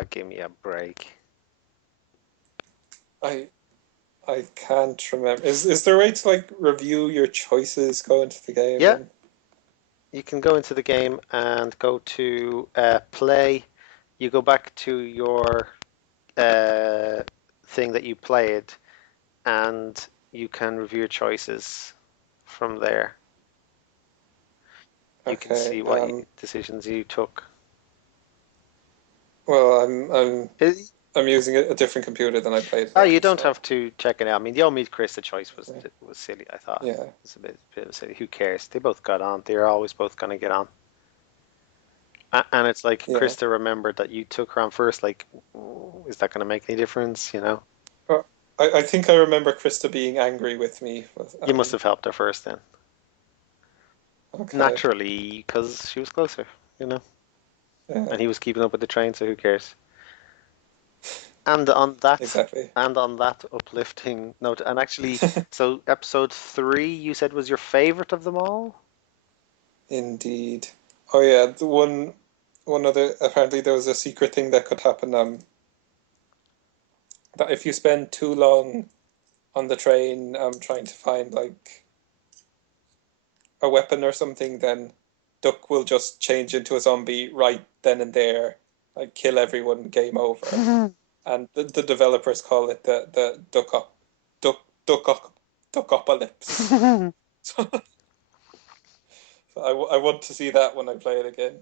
give me a break. I I can't remember. Is there a way to like review your choices going into the game Yeah, then? you can go into the game and go to play. You go back to your uh, thing that you played, and you can review your choices from there. You can Okay. see what decisions you took. Well, It, I'm using a different computer than I played it oh, on, you don't so have to check it out. I mean, the old Meet Chris, the choice okay. was silly. I thought it Yeah. was a bit of silly. Who cares? They both got on. They're always both gonna get on. And it's like Yeah. Krista remembered that you took her on first. Like, is that gonna make any difference? Well, I think I remember Krista being angry with me. You must have helped her first then, Okay. naturally, because she was closer. You know, Yeah. and he was keeping up with the train, so who cares? And on that Exactly. and on that uplifting note, and actually, so episode 3 you said was your favorite of them all? Indeed. Oh yeah, the one other, apparently there was a secret thing that could happen, that if you spend too long on the train trying to find like a weapon or something, then Duck will just change into a zombie right then and there, like kill everyone, game over. And the developers call it the duck duck up duckopolis. So, so I want to see that when I play it again.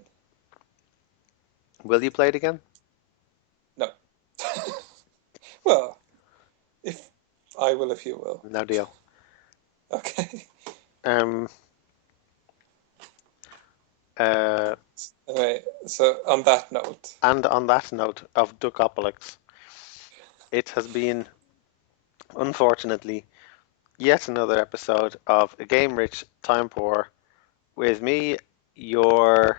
Will you play it again? No. Well, if I will, if you will. No deal. Okay. Um, uh, Anyway, so on that note, and on that note of Ducopolis, it has been, unfortunately, yet another episode of A Game Rich, Time Poor with me, your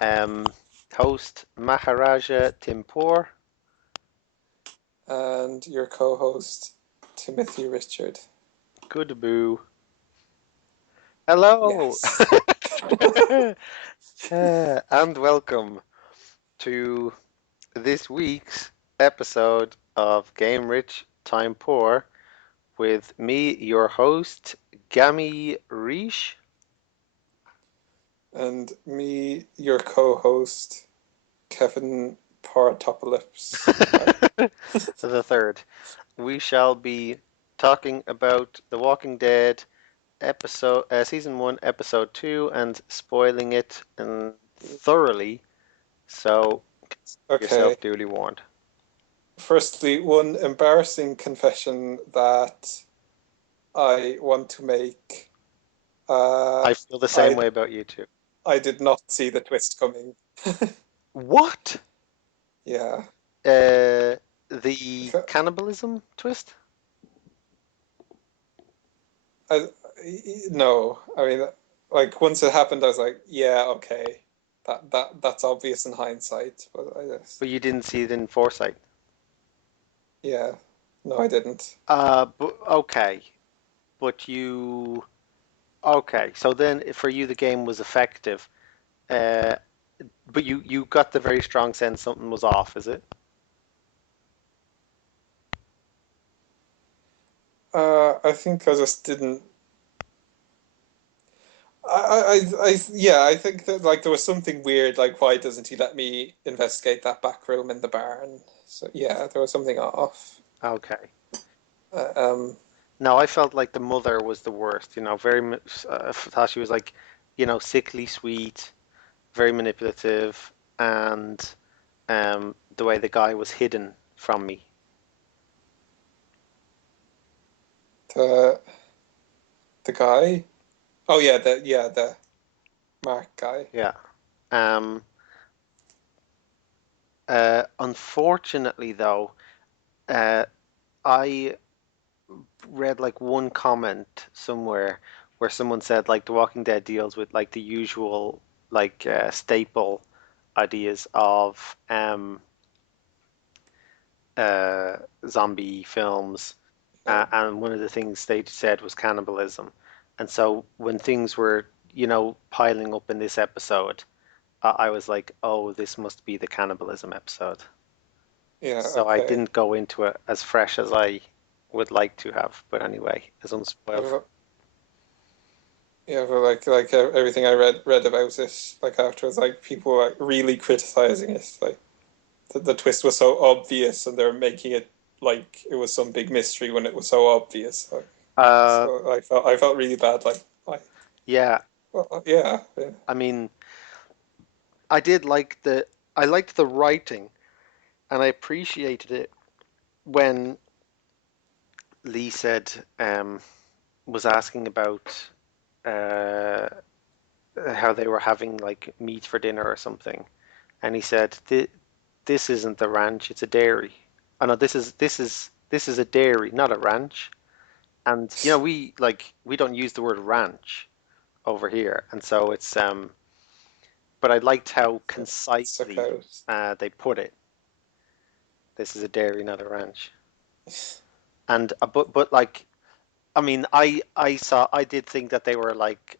um, host, Maharaja Timpoor. and your co-host Timothy Richard. Good boo. Hello! Yes. And welcome to this week's episode of Game Rich, Time Poor with me, your host, Gami Rish, And me, your co-host Kevin Paratopolis. the third. We shall be talking about The Walking Dead season 1, episode 2, and spoiling it thoroughly. So Consider Okay. yourself duly warned. Firstly, one embarrassing confession that I want to make. Uh, I feel the same I way about you too. I did not see the twist coming. What? Yeah. Uh, the cannibalism twist? I, no, I mean, like once it happened, I was like, yeah, okay, that's obvious in hindsight, but I just, But you didn't see it in foresight. yeah, no, I didn't. But okay. But you okay. So then for you the game was effective. Uh, but you got the very strong sense something was off, is it? I think I just didn't. Yeah, I think that like there was something weird. Like, why doesn't he let me investigate that back room in the barn? So yeah, there was something off. Okay. Uh, um, No, I felt like the mother was the worst, very much, I thought she was like, sickly sweet, very manipulative, and the way the guy was hidden from me. the the guy. Oh yeah, the Mark guy. Yeah. Um, Unfortunately, though, uh, I read like one comment somewhere where someone said like The Walking Dead deals with like the usual like staple ideas of uh, zombie films, Yeah, and one of the things they said was cannibalism. And so when things were, piling up in this episode, I was like, oh, this must be the cannibalism episode. yeah, So I okay. didn't go into it as fresh as I would like to have. But anyway, as unspoiled. Yeah, but like everything I read about it, like afterwards, like people were like really criticizing it, like the twist was so obvious, and they're making it like it was some big mystery when it was so obvious. Like, Uh, so I felt really bad. Like yeah, well, yeah, yeah, I mean, I did like I liked the writing, and I appreciated it when Lee said, was asking about uh, how they were having like meat for dinner or something, and he said, "This isn't the ranch; it's a dairy." Oh no, this is a dairy, not a ranch. And we don't use the word ranch over here, and so it's But I liked how stuck concisely out. they put it. This is a dairy, not a ranch. And but like I mean, I did think that they were like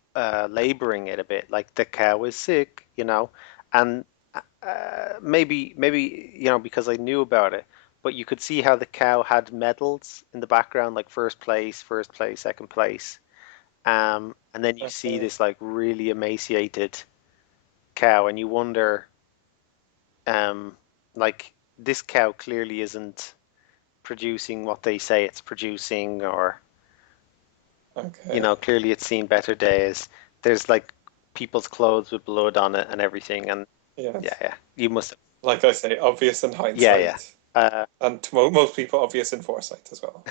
laboring it a bit, like the cow is sick, and maybe because I knew about it, but you could see how the cow had medals in the background, like first place, second place, and then you see Okay, this like really emaciated cow, and you wonder, um, like this cow clearly isn't producing what they say it's producing, or okay, clearly it's seen better days. There's like people's clothes with blood on it and everything, and yeah. yeah, yeah, you must Like I say, obvious in yeah, yeah. hindsight, Uh, and to most people, obvious in foresight as well.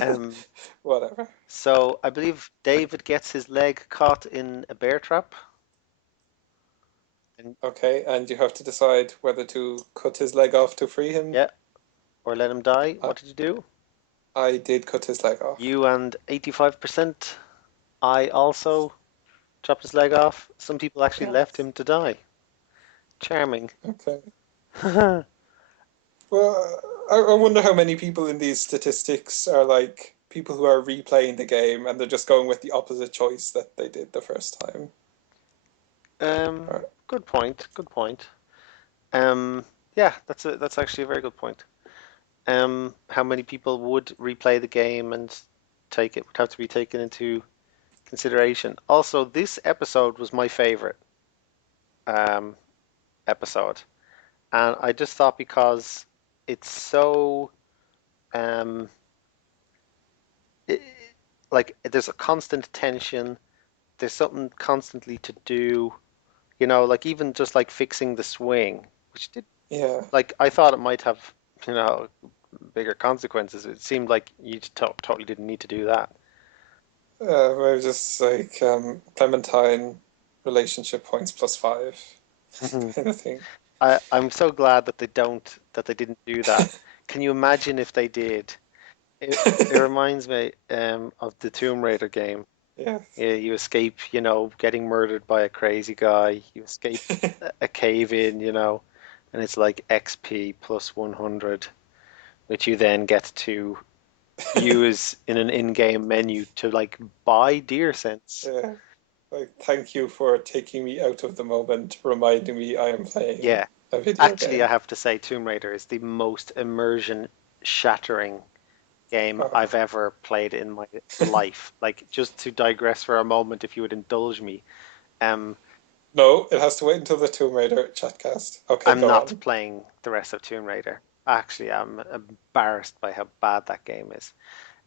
um, Whatever. so I believe David gets his leg caught in a bear trap, and Okay, and you have to decide whether to cut his leg off to free him. yeah, or let him die. I, What did you do? I did cut his leg off. You and 85%. I also chopped his leg off. Some people actually Yeah. left him to die. Charming. Okay. Well, I wonder how many people in these statistics are like people who are replaying the game and they're just going with the opposite choice that they did the first time. Or, Good point. Good point. Um, yeah, that's actually a very good point. How many people would replay the game and take it would have to be taken into consideration. Also, this episode was my favorite um, episode, and I just thought because it's so um, it, like there's a constant tension, there's something constantly to do. Like even just like fixing the swing, which did Yeah. like I thought it might have, you know, bigger consequences. It seemed like you totally didn't need to do that. We're just like Clementine relationship points plus five Mhm. kind of thing. I'm so glad that they didn't do that. Can you imagine if they did? It reminds me of the Tomb Raider game. Yeah. Yeah, you escape, getting murdered by a crazy guy. You escape a cave in, and it's like XP plus 100, which you then get to use in an in-game menu to like buy deer sense. Yeah. Like, thank you for taking me out of the moment, reminding me I am playing Yeah. a video Actually, I game. have to say Tomb Raider is the most immersion shattering game Oh. I've ever played in my life. Like, just to digress for a moment, if you would indulge me, um, No, it has to wait until the Tomb Raider chatcast. Okay, I'm go not on. playing the rest of Tomb Raider. Actually, I'm embarrassed by how bad that game is.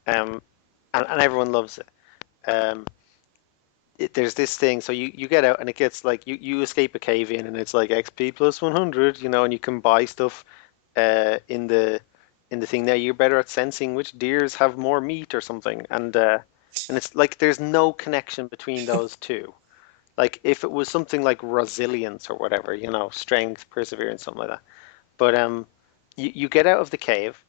Um, and everyone loves it. Um, there's this thing, so you get out and it gets like you escape a cave in and it's like XP plus 100, and you can buy stuff in the thing there. You're better at sensing which deers have more meat or something, and it's like there's no connection between those two. Like if it was something like resilience or whatever, strength, perseverance, something like that. But you get out of the cave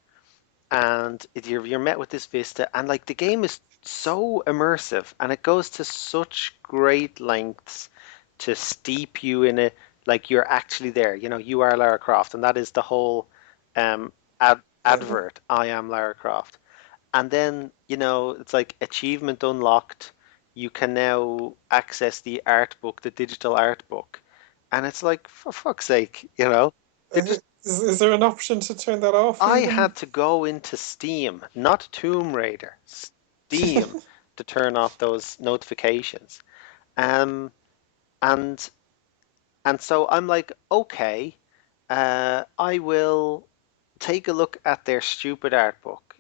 and you're met with this vista, and like the game is so immersive, and it goes to such great lengths to steep you in it, like you're actually there. You are Lara Croft, and that is the whole Uh, advert. I am Lara Croft, and then it's like achievement unlocked. You can now access the art book, the digital art book, and it's like for fuck's sake, they're just is there an option to turn that off I even? had to go into Steam, not Tomb Raider, Steam, to turn off those notifications. Um, and and so I'm like, okay, I will take a look at their stupid art book.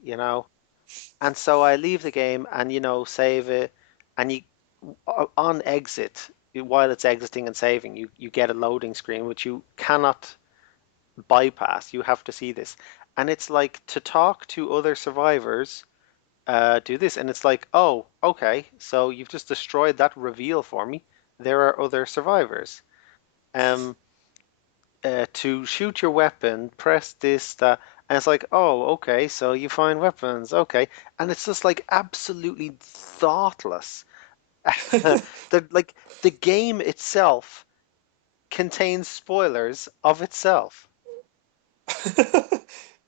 And so I leave the game and save it, and on exit, while it's exiting and saving, you get a loading screen which you cannot bypass. You have to see this. And it's like to talk to other survivors, do this. And it's like, oh, okay, so you've just destroyed that reveal for me. There are other survivors. Um, to shoot your weapon, press this, that. And it's like, oh, okay, so you find weapons, okay. And it's just like absolutely thoughtless. Like the game itself contains spoilers of itself.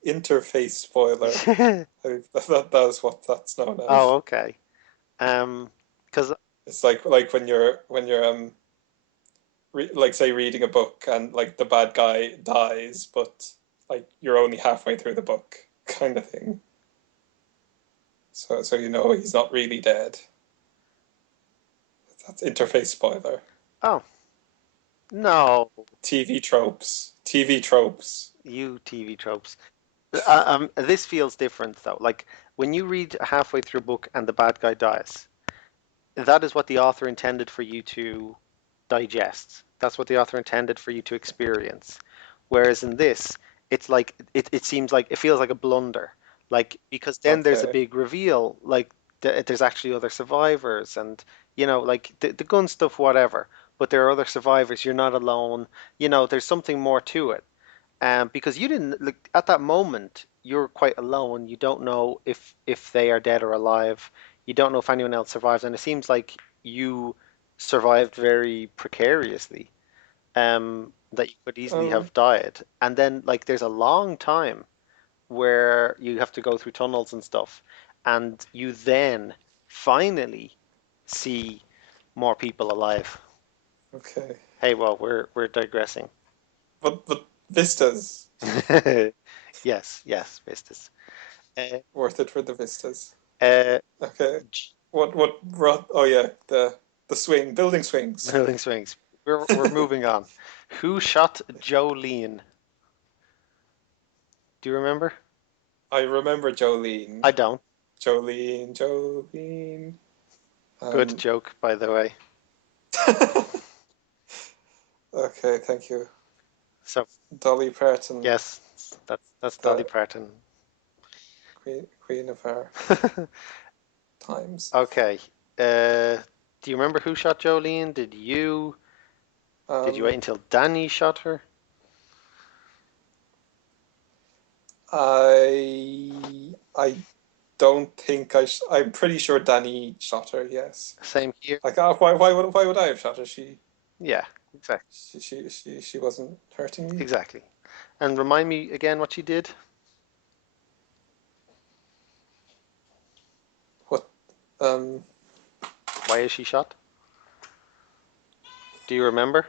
Interface spoiler. That is what that's known Oh, as. okay. Because It's like when you're like say reading a book and like the bad guy dies, but like you're only halfway through the book, kind of thing. So you know he's not really dead. That's interface spoiler. oh no, TV tropes. TV tropes. you TV tropes. This feels different though. Like when you read halfway through a book and the bad guy dies, that is what the author intended for you to digest. That's what the author intended for you to experience. Whereas in this, it's like it seems like it feels like a blunder. Like because then there's a Okay. big reveal, like there's actually other survivors and like the gun stuff, whatever. But there are other survivors. You're not alone. There's something more to it. Because you didn't like at that moment, you're quite alone. You don't know if they are dead or alive. You don't know if anyone else survives, and it seems like you survived very precariously. That you could easily Um. have died, and then like there's a long time where you have to go through tunnels and stuff, and you then finally see more people alive. Okay. Hey, well, we're digressing. But vistas Yes, yes, Vistas. Uh, worth it for the vistas. uh, Okay. What brought? Oh yeah, the swing building swings. building swings. We're moving on. Who shot Jolene? Do you remember? I remember Jolene. I don't. Jolene. Good Um, joke, by the way. Okay, thank you. So Dolly Parton, yes, that's Dolly the Parton. queen of our times. Okay. Do you remember who shot Jolene? Did you wait Um, until Danny shot her? I don't think I'm pretty sure Danny shot her. Yes. Same here. Like, why would I have shot her? Yeah, exactly. She wasn't hurting me. Exactly. And remind me again what she did. What? Um. Why is she shot? Do you remember?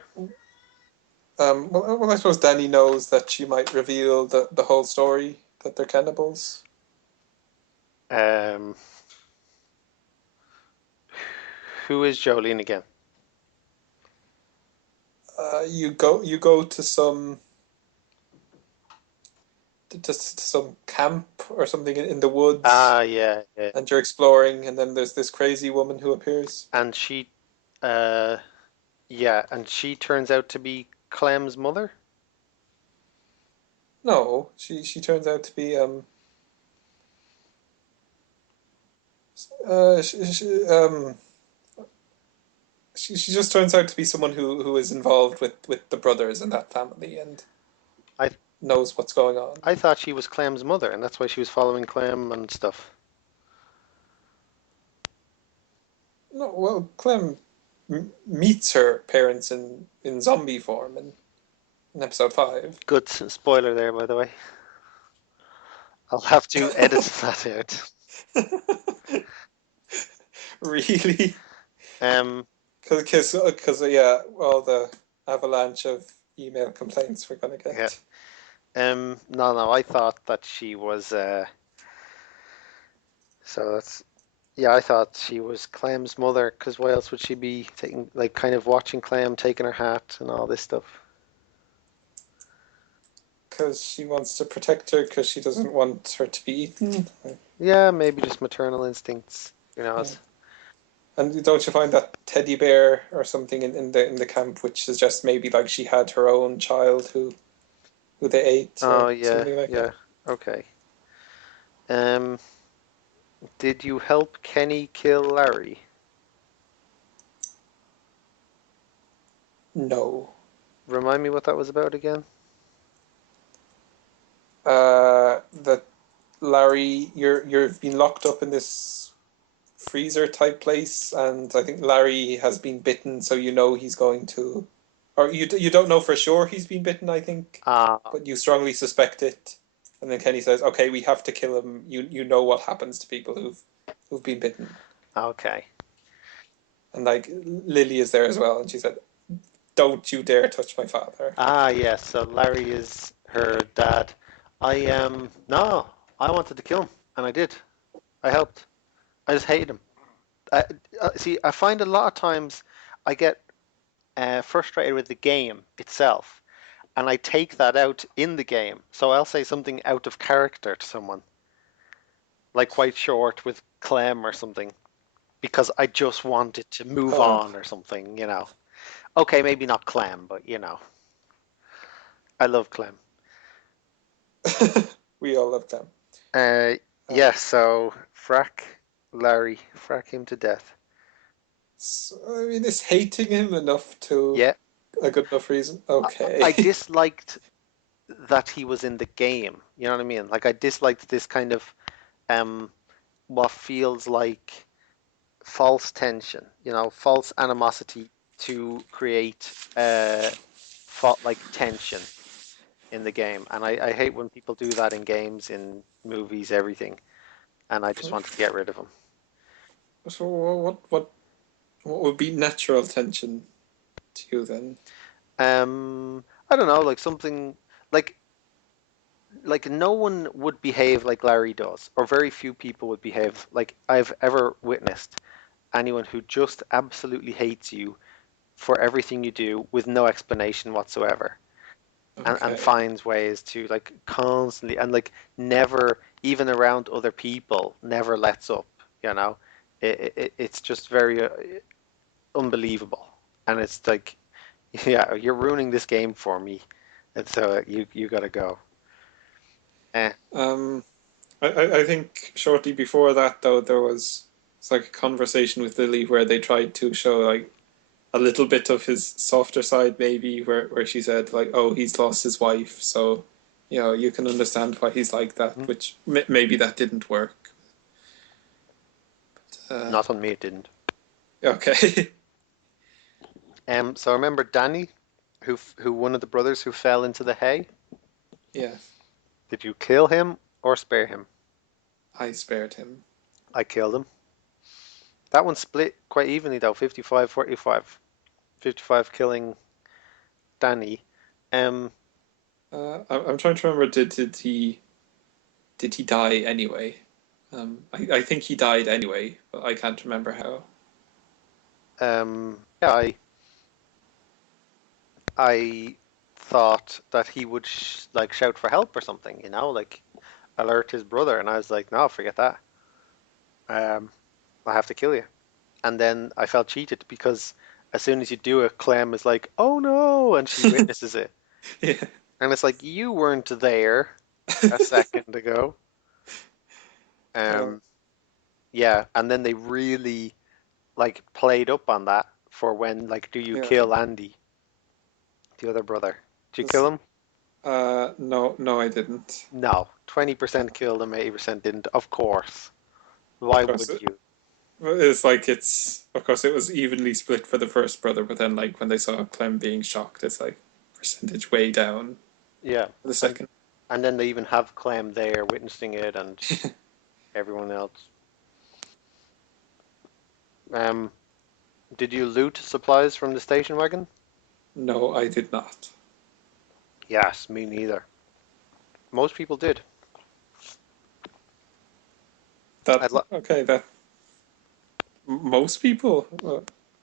I suppose Danny knows that she might reveal the whole story that they're cannibals. Um, who is Jolene again? You go to some camp or something in the woods, Ah, yeah, yeah. and you're exploring, and then there's this crazy woman who appears. And uh, yeah, and she turns out to be Clem's mother. No, she turns out to be uh she, she, um she just turns out to be someone who is involved with the brothers in that family and I knows what's going on. I thought she was Clem's mother, and that's why she was following Clem and stuff. No, well, Clem meets her parents in zombie form in episode 5. Good spoiler there, by the way. I'll have to edit that out. Really? Um, Because yeah, all the avalanche of email complaints we're gonna yeah. get. No, no, I thought that she was. So that's yeah, I thought she was Clem's mother, because why else would she be taking, like, kind of watching Clem taking her hat and all this stuff? Because she wants to protect her because she doesn't want her to be eaten. Yeah, maybe just maternal instincts, you know. Yeah. And don't you find that teddy bear or something in the camp, which suggests maybe like she had her own child who they ate Oh or yeah, something like yeah. that? Okay. Um, did you help Kenny kill Larry? No. Remind me what that was about again. That Larry, you've been locked up in this freezer type place, and I think Larry has been bitten, so you know he's going to, or you don't know for sure he's been bitten, I think, Ah, but you strongly suspect it. And then Kenny says, "Okay, we have to kill him. You know what happens to people who've been bitten." okay. And like Lily is there as well, and she said, "Don't you dare touch my father." Ah, yes. So Larry is her dad. No, I wanted to kill him, and I did. I helped. I just hated him. I, See, I find a lot of times I get frustrated with the game itself, and I take that out in the game. So I'll say something out of character to someone, like quite short with Clem or something, because I just wanted to move Oh, on or something, Okay, maybe not Clem, but I love Clem. we all love them. Uh, Um, yeah, so frack him to death. so, I mean, is hating him enough to Yeah, a good enough reason? I, I Okay. disliked that he was in the game. You know what I mean? Like I disliked this kind of um, what feels like false tension. False animosity to create like tension in the game. And I hate when people do that in games, in movies, everything. And I just wanted to get rid of him. So what would be natural tension to you then? I don't know, like something like no one would behave like Larry does, or very few people would behave like I've ever witnessed. Anyone who just absolutely hates you for everything you do with no explanation whatsoever, and Okay. finds ways to like constantly and like never, even around other people, never lets up. You know, it's just very unbelievable, and it's like Yeah, you're ruining this game for me, and so you gotta go. Eh. Um, I think shortly before that though there was it's like a conversation with Lily where they tried to show like a little bit of his softer side maybe where she said like oh he's lost his wife so you can understand why he's like that Mhm. which maybe that didn't work. Not on me, it didn't. Okay. So I remember Danny, who one of the brothers who fell into the hay. Yeah, Did you kill him or spare him? I spared him. I killed him. That one split quite evenly though, 55-45. 55 killing Danny. Um, I'm trying to remember did he die anyway. I think he died anyway but I can't remember how. yeah, I thought that he would like shout for help or something, like alert his brother, and I was like, no, forget that. Um, I have to kill you. And then I felt cheated because as soon as you do it, Clem is like, oh no, and she witnesses it. Yeah. And it's like, you weren't there a second ago. uh, Um, yeah, and then they really like played up on that for when like, do you yeah. kill Andy, the other brother? Did you kill him? No, no, I didn't. No, 20% killed him, 80% didn't. Of course. Of Why course, would you? it's of course it was evenly split for the first brother, but then like when they saw Clem being shocked, it's like percentage way down Yeah. for the And second. and then they even have Clem there witnessing it and everyone else. Um, did you loot supplies from the station wagon? No, I did not. Yes, me neither. Most people did. That I'd li okay? That most people.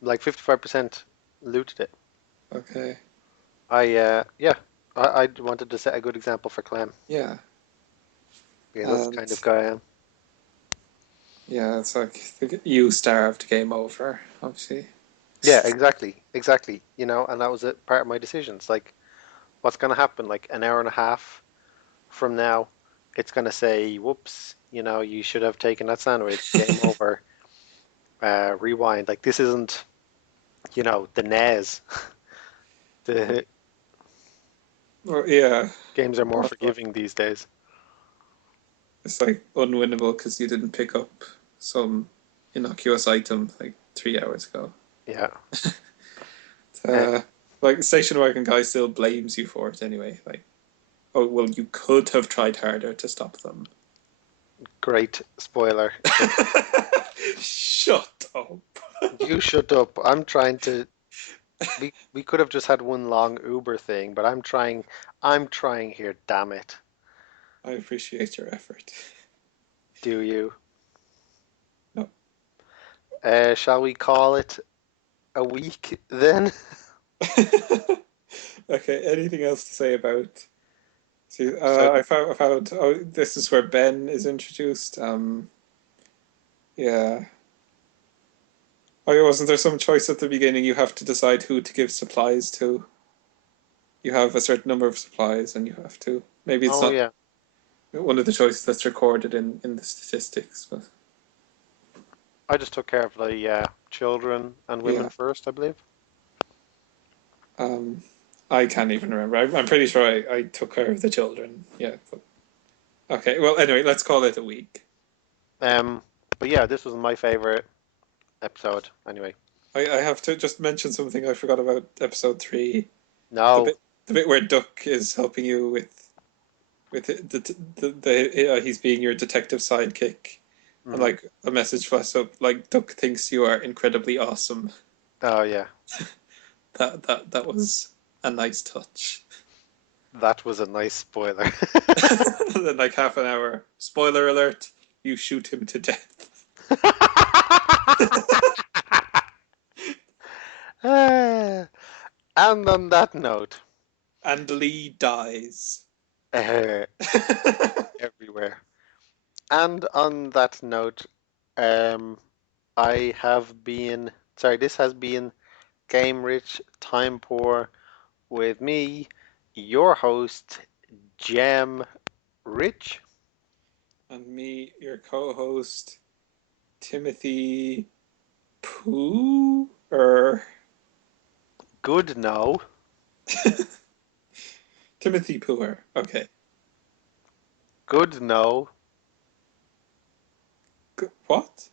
Like 55% looted it. Okay, Yeah, I wanted to set a good example for Clem. yeah, Yeah, that's the and kind of guy I am. yeah, it's like you starved, game over. Obviously, Yeah, exactly, exactly. And that was a part of my decisions. Like, what's going to happen? Like an hour and a half from now, it's going to say, "Whoops, you should have taken that sandwich." Game over. Rewind. Like this isn't, the NES. The well, yeah. games are more Well, forgiving these days. it's like unwinnable because you didn't pick up some innocuous item like 3 hours ago. Yeah. Uh, Uh, like station wagon guy still blames you for it anyway. Like, oh well, you could have tried harder to stop them. Great spoiler. Shut up. You shut up. I'm trying to. We could have just had one long Uber thing, but I'm trying here, damn it. I appreciate your effort. Do you? No. Shall we call it a week then? Okay. Anything else to say about? See, So, I found. Oh, this is where Ben is introduced. Yeah. Oh, wasn't there some choice at the beginning? You have to decide who to give supplies to. You have a certain number of supplies, and you have to. Maybe it's oh not yeah, one of the choices that's recorded in the statistics, but I just took care of the children and women yeah. first, I believe. Um, I can't even remember. I'm pretty sure I took care of the children. Yeah. But, okay. Well, anyway, let's call it a week. Um, but yeah, this was my favorite episode. Anyway, I have to just mention something I forgot about episode three. The no, bit the bit where Duck is helping you with he's being your detective sidekick, and mhm. like a message flashed up like Duck thinks you are incredibly awesome. Oh yeah, That was a nice touch. that was a nice spoiler. And then like half an hour. Spoiler alert: you shoot him to death. And on that note, And Lee dies. uh, everywhere. And on that note, um, I have been, sorry, this has been Game Rich, Time Poor, with me, your host, Gem Rich. And me, your co-host, Timothy Pooh or Good no. Timothy Pooher. Okay. Good no. What?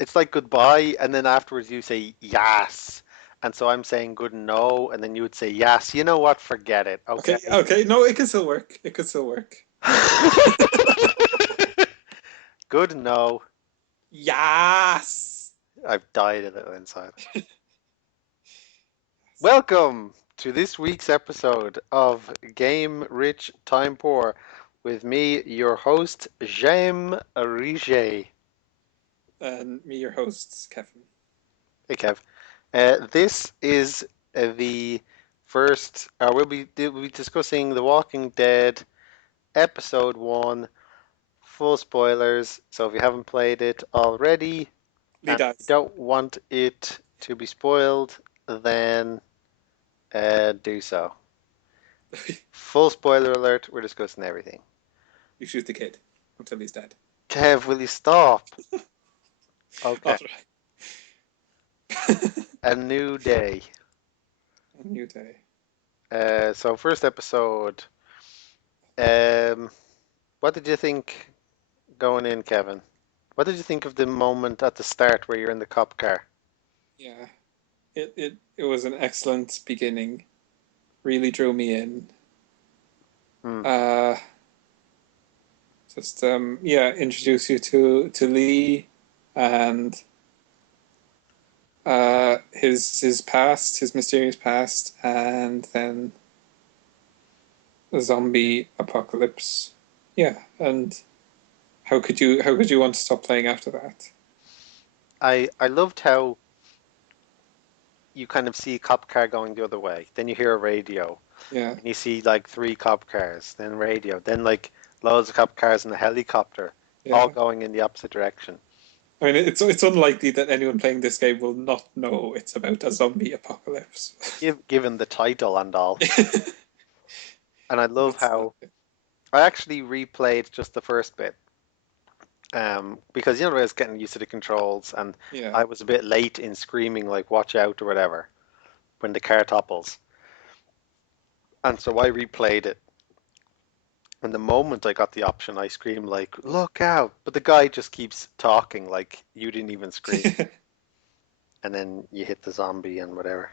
It's like goodbye, and then afterwards you say yes. And so I'm saying good no, and then you would say yes. You know what? Forget it, Okay, okay? okay. No, it can still work. It could still work. Good no. Yes. I've died a little inside. Welcome to this week's episode of Game Rich Time Poor with me, your host, James Riget. And me, your host, Kevin. Hey, Kev. This is the first, we'll be discussing The Walking Dead Episode 1, full spoilers. So if you haven't played it already Lead and you us. don't want it to be spoiled, then do so. Full spoiler alert, we're discussing everything. You shoot the kid until he's dead. Kev, will you stop? All Okay. right. A new day. A new day. So first episode. Um, what did you think going in, Kevin? What did you think of the moment at the start where you're in the cop car? Yeah. It was an excellent beginning. Really drew me in. Hmm. Uh, just yeah, introduce you to Lee and his past, his mysterious past, and then the zombie apocalypse. Yeah, and how could you want to stop playing after that? I loved how you kind of see a cop car going the other way. Then you hear a radio, Yeah, and you see like three cop cars, then radio, then like loads of cop cars and a helicopter, all yeah. going in the opposite direction. I mean, it's unlikely that anyone playing this game will not know it's about a zombie apocalypse. Given the title and all. And I love That's how I actually replayed just the first bit. Because I was getting used to the controls and yeah. I was a bit late in screaming like watch out or whatever when the car topples. And so I replayed it. And the moment I got the option, I screamed like, look out. But the guy just keeps talking like you didn't even scream. And then you hit the zombie and whatever.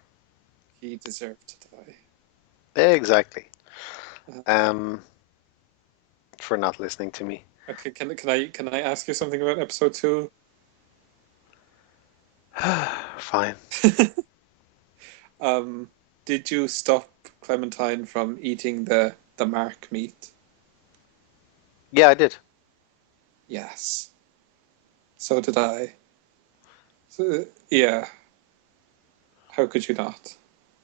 He deserved to die. Exactly. Uh, Um, for not listening to me. okay, can I ask you something about episode two? Fine. Um, did you stop Clementine from eating the mark meat? Yeah, I did. Yes. So did I. So, yeah. How could you not?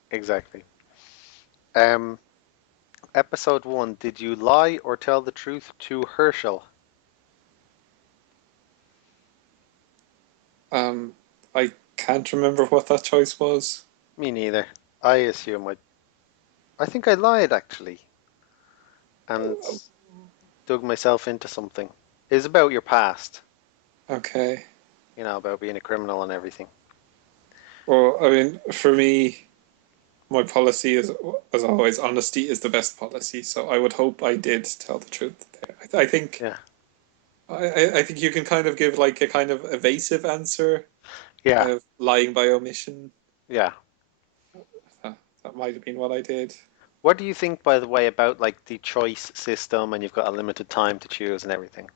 Exactly. Um, episode 1, did you lie or tell the truth to Herschel? I can't remember what that choice was. Me neither. I assume I think I lied actually and dug myself into something. It's about your past, Okay. about being a criminal and everything. Well, I mean, for me, my policy is, as always, honesty is the best policy. So I would hope I did tell the truth there. I think Yeah. I think you can kind of give like a kind of evasive answer, Yeah. kind of lying by omission. Yeah. That might have been what I did. What do you think, by the way, about like the choice system and you've got a limited time to choose and everything?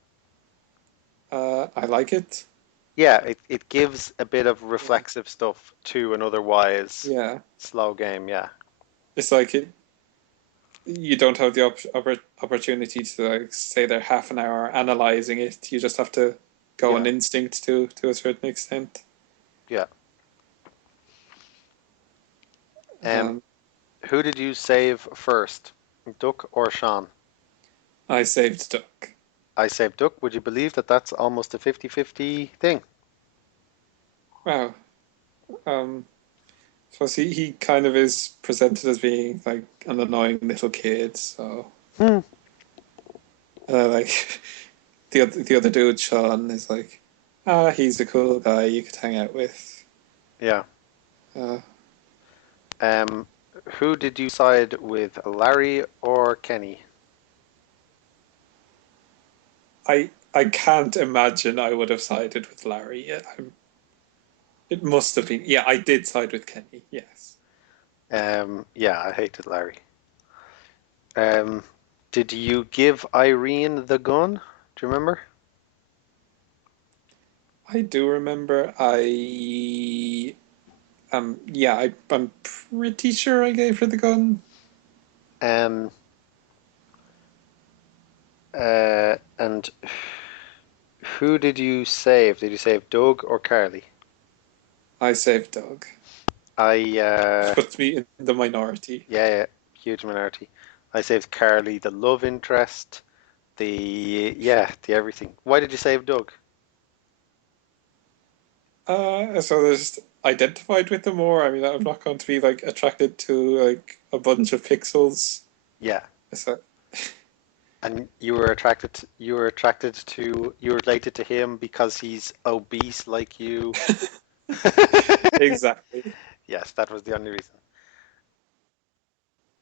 I like it. Yeah, it gives a bit of Yeah, reflexive stuff to an otherwise yeah. slow game. Yeah. It's like you don't have the opportunity to like stay there half an hour analyzing it. You just have to go on Yeah. instinct to a certain extent. Yeah. Um, Um, who did you save first, Duck or Sean? I saved Duck. I saved Duck. Would you believe that that's almost a 50-50 thing? Wow. Um, Plus, he kind of is presented as being like an annoying little kid. So, Hmm. like the other dude, Sean, is like, he's a cool guy you could hang out with. Yeah. Uh, Um, who did you side with, Larry or Kenny? I can't imagine I would have sided with Larry. It must have been. Yeah, I did side with Kenny. Yes, Yeah, I hated Larry. Um, did you give Irene the gun? Do you remember? I do remember. Yeah, I'm pretty sure I gave her the gun. Um, and who did you save? Did you save Doug or Carly? I saved Doug, I which puts me in the minority. Yeah, yeah, huge minority. I saved Carly, the love interest, the everything. Why did you save Doug? So there's identified with them more. I mean, I'm not going to be like attracted to like a bunch of pixels. Yeah, So, and you were related to him because he's obese like you. exactly. Yes, that was the only reason.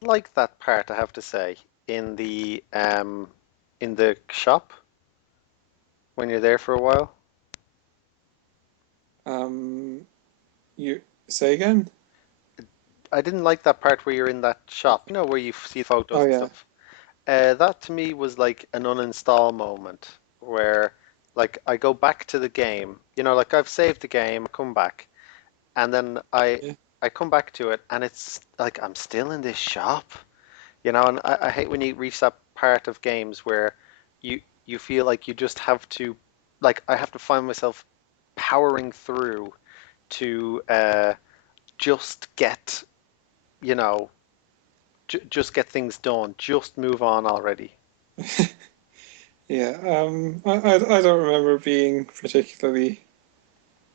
Like that part, I have to say, in the shop when you're there for a while. Um, you say again? I didn't like that part where you're in that shop, where you see Oh photos and yeah, stuff. That to me was like an uninstall moment where, like, I go back to the game, like I've saved the game, I come back, and then I yeah, I come back to it, and it's like I'm still in this shop, and I hate when you reach that part of games where you feel like you just have to, like, I have to find myself powering through to just get, you know, just get things done, just move on already. yeah. I don't remember being particularly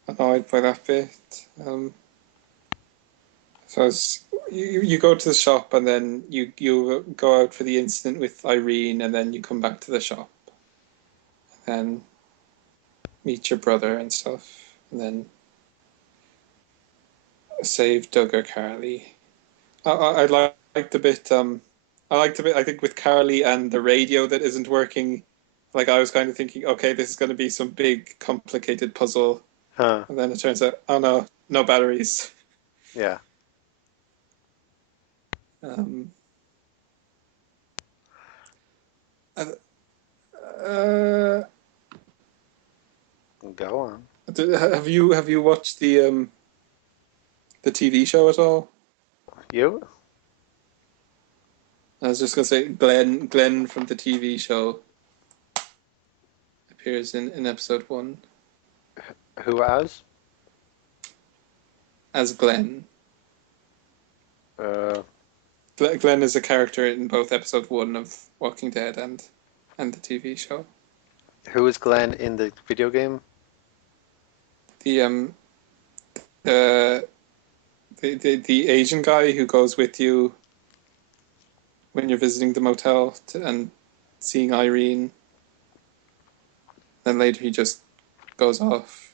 annoyed by that bit. So you go to the shop and then you go out for the incident with Irene and then you come back to the shop and meet your brother and stuff and then save Doug or Carly. I like the bit. I liked the bit. I think with Carly and the radio that isn't working. Like I was kind of thinking, okay, this is going to be some big complicated puzzle, Huh. and then it turns out, oh no, no batteries. Yeah. Um, uh, Go on. have you watched the TV show at all? You? I was just gonna say Glenn from the TV show appears in episode one Who as? as Glenn. Uh, Glenn is a character in both episode one of Walking Dead and the TV show. who is Glenn in the video game? The the the Asian guy who goes with you when you're visiting the motel and seeing Irene. Then later he just goes off.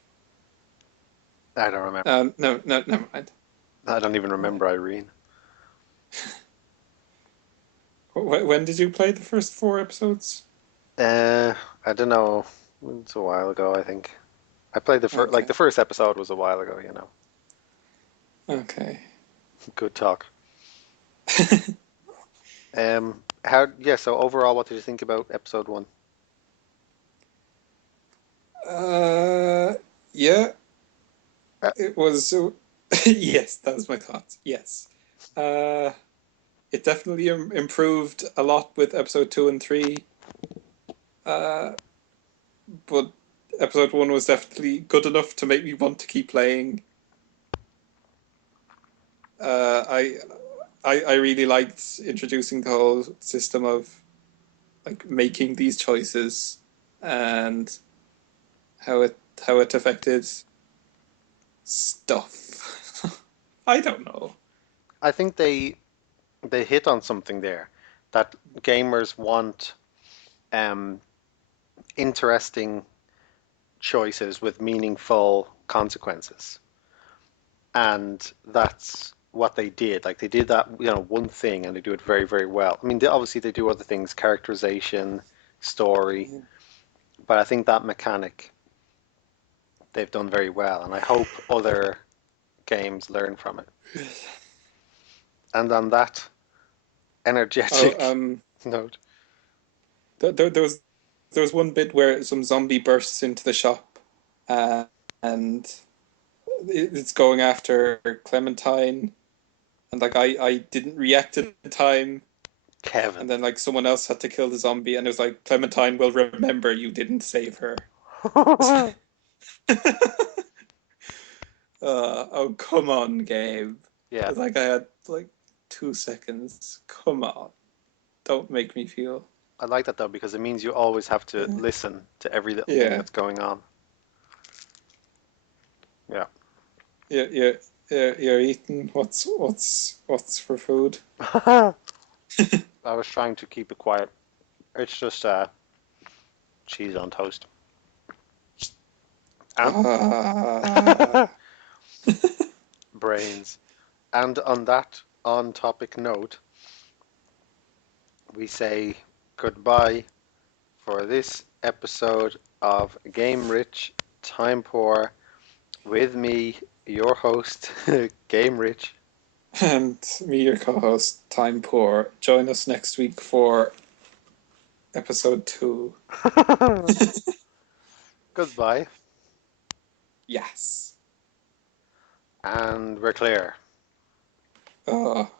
I don't remember. No, no, never mind. I don't even Never mind. remember Irene. When did you play the first four episodes? Uh, I don't know. It's a while ago, I think. I played Okay, the first. Was a while ago. okay. Good talk. Yeah, so overall, what did you think about episode one? uh, yeah, Uh, it was. Yes, that was my thoughts. Yes. Uh, it definitely improved a lot with episode two and three. Uh, but episode one was definitely good enough to make me want to keep playing. Uh, I, I really liked introducing the whole system of like making these choices and how it affected stuff. I don't know. I think they hit on something there that gamers want um, interesting choices with meaningful consequences. And that's what they did. Like they did that, one thing, and they do it very, very well. I mean, obviously they do other things, characterization, story, Yeah. but I think that mechanic they've done very well, and I hope other games learn from it. And on that Oh, energetic note, there was one bit where some zombie bursts into the shop, uh, and it's going after Clementine, and like I didn't react in time, Kevin. and then like someone else had to kill the zombie, and it was like Clementine will remember you didn't save her. Oh, come on, Gabe. Yeah, It's like I had like 2 seconds. Come on, don't make me feel. I like that though because it means you always have to Yeah, listen to every little thing yeah, that's going on. Yeah. yeah. You're eating. What's for food? I was trying to keep it quiet. It's just cheese on toast. And Ah, brains. And on that on topic note, we say goodbye for this episode of Game Rich, Time Poor with me, your host, Game Rich. and me, your co-host, Time Poor. Join us next week for episode 2. Goodbye, Yes. and we're clear. Oh,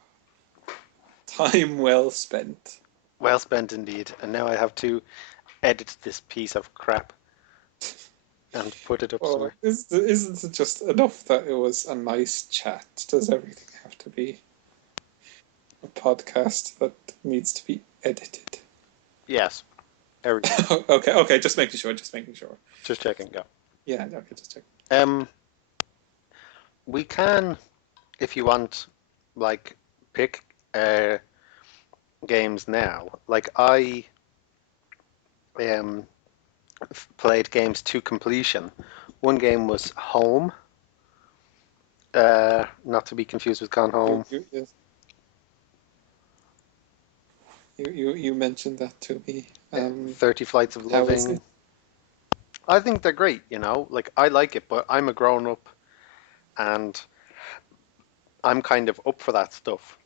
time well spent. Well spent indeed. And now I have to edit this piece of crap and put it up Oh, somewhere. isn't it just enough that it was a nice chat? Does everything have to be a podcast that needs to be edited? Yes, everything. Okay, okay, just making sure, just making sure. Just checking. Go. Yeah, okay, just check. Um, we can, if you want, like pick games now. Like I um played games to completion. One game was Home, not to be confused with Gone You Home. you yes, you mentioned that to me. 30 Flights of How is it? Loving. I think they're great, like I like it, but I'm a grown up and I'm kind of up for that stuff.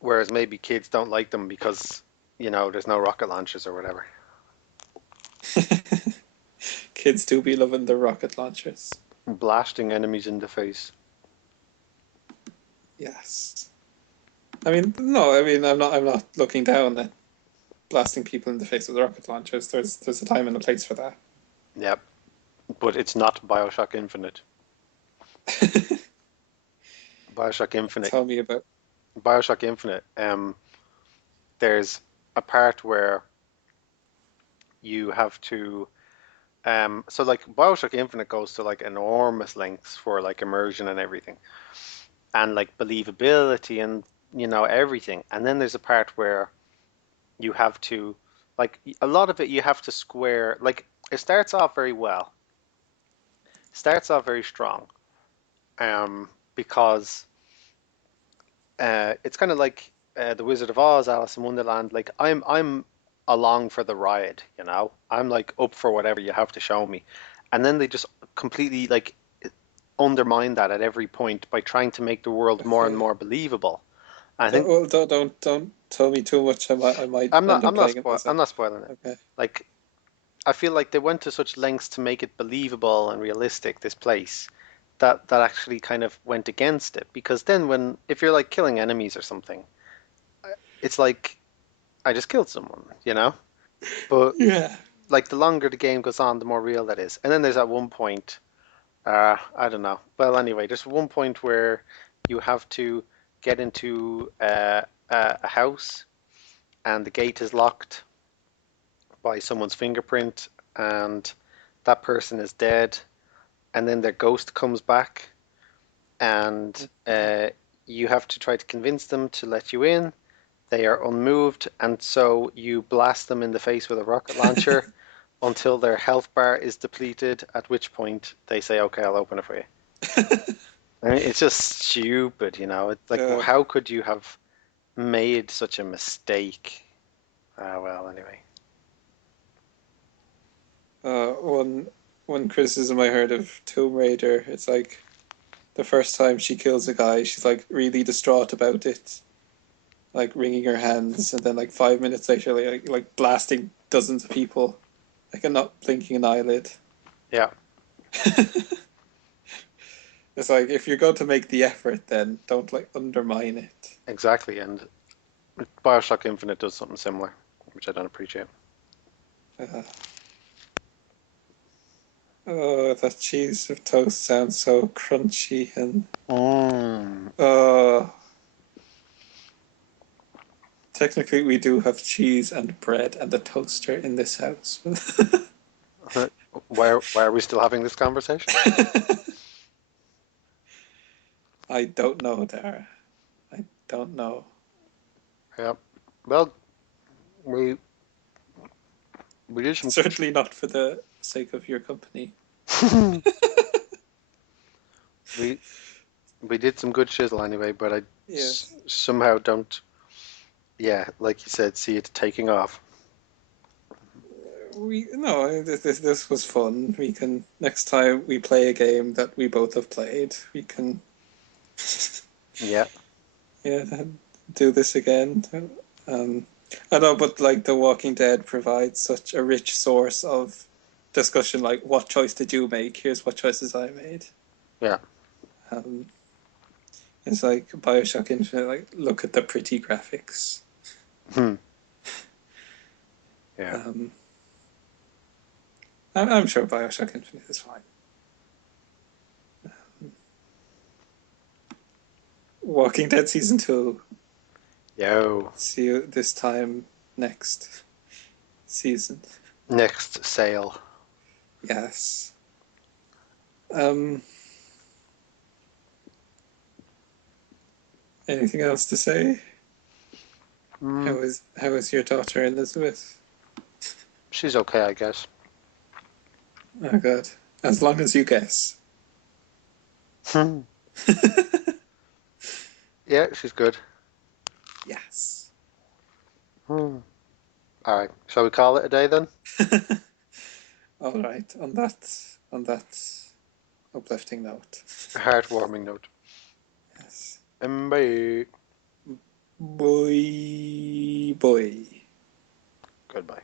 Whereas maybe kids don't like them because, there's no rocket launchers or whatever. Kids do be loving the rocket launchers. Blasting enemies in the face. Yes. I mean, no, I mean, I'm not looking down at blasting people in the face with rocket launchers. There's a time and a place for that. Yep. But it's not Bioshock Infinite. Bioshock Infinite. Tell me about. Bioshock Infinite. There's a part where you have to so like Bioshock Infinite goes to like enormous lengths for like immersion and everything. And like believability and everything. And then there's a part where you have to like a lot of it you have to square like it starts off very well. Starts off very strong. Because it's kind of like the Wizard of Oz, Alice in Wonderland. Like I'm along for the ride. I'm like up for whatever you have to show me, and then they just completely like undermine that at every point by trying to make the world more and Okay. more believable. I think Well, don't tell me too much. I might I'm not end up playing it I'm myself. not spoiling it. Okay. Like I feel like they went to such lengths to make it believable and realistic, this place, that actually kind of went against it. Because then when if you're like killing enemies or something, it's like I just killed someone. But Yeah. like the longer the game goes on, the more real that is. And then there's at one point, I don't know. Well, anyway, there's one point where you have to get into a house and the gate is locked by someone's fingerprint and that person is dead and then their ghost comes back and you have to try to convince them to let you in. They are unmoved, and so you blast them in the face with a rocket launcher until their health bar is depleted, at which point they say, "Okay, I'll open it for you." I mean, it's just stupid, you know. It's like, uh, how could you have made such a mistake? Ah, well, anyway. one criticism I heard of Tomb Raider, it's like the first time she kills a guy, she's like really distraught about it, like wringing her hands, and then like 5 minutes later, like blasting dozens of people, like and not blinking an eyelid. Yeah, It's like if you're going to make the effort, then don't like undermine it. exactly. And Bioshock Infinite does something similar, which I don't appreciate. Uh, oh, that cheese of toast sounds so crunchy and Mm. uh technically we do have cheese and bread and a toaster in this house. Why are we still having this conversation? I don't know, Dara. I don't know. Yeah. Well, we we did some Certainly not for the sake of your company. we we did some good shizzle anyway, but I Yes. somehow don't. Yeah, like you said, see it taking off. We no, this was fun. We can next time we play a game that we both have played, we can Yeah. yeah do this again. Um, I know, but like The Walking Dead provides such a rich source of discussion. Like, what choice did you make? Here's what choices I made. Yeah. Um, it's like Bioshock Infinite. Like, look at the pretty graphics. Hmm. Yeah. Um, I'm sure Bioshock Infinite is fine. Walking Dead season 2. Yo. See you this time next season. Next sale. Yes. Um, anything else to say? Mm, How is your daughter Elizabeth? she's okay, I guess. Oh God. As long as you guess. Hmm. Yeah, she's good. Yes. Hmm. All right. Shall we call it a day then? All right. On that uplifting note. A heartwarming note. Yes. Bye. Boy, boy. Goodbye.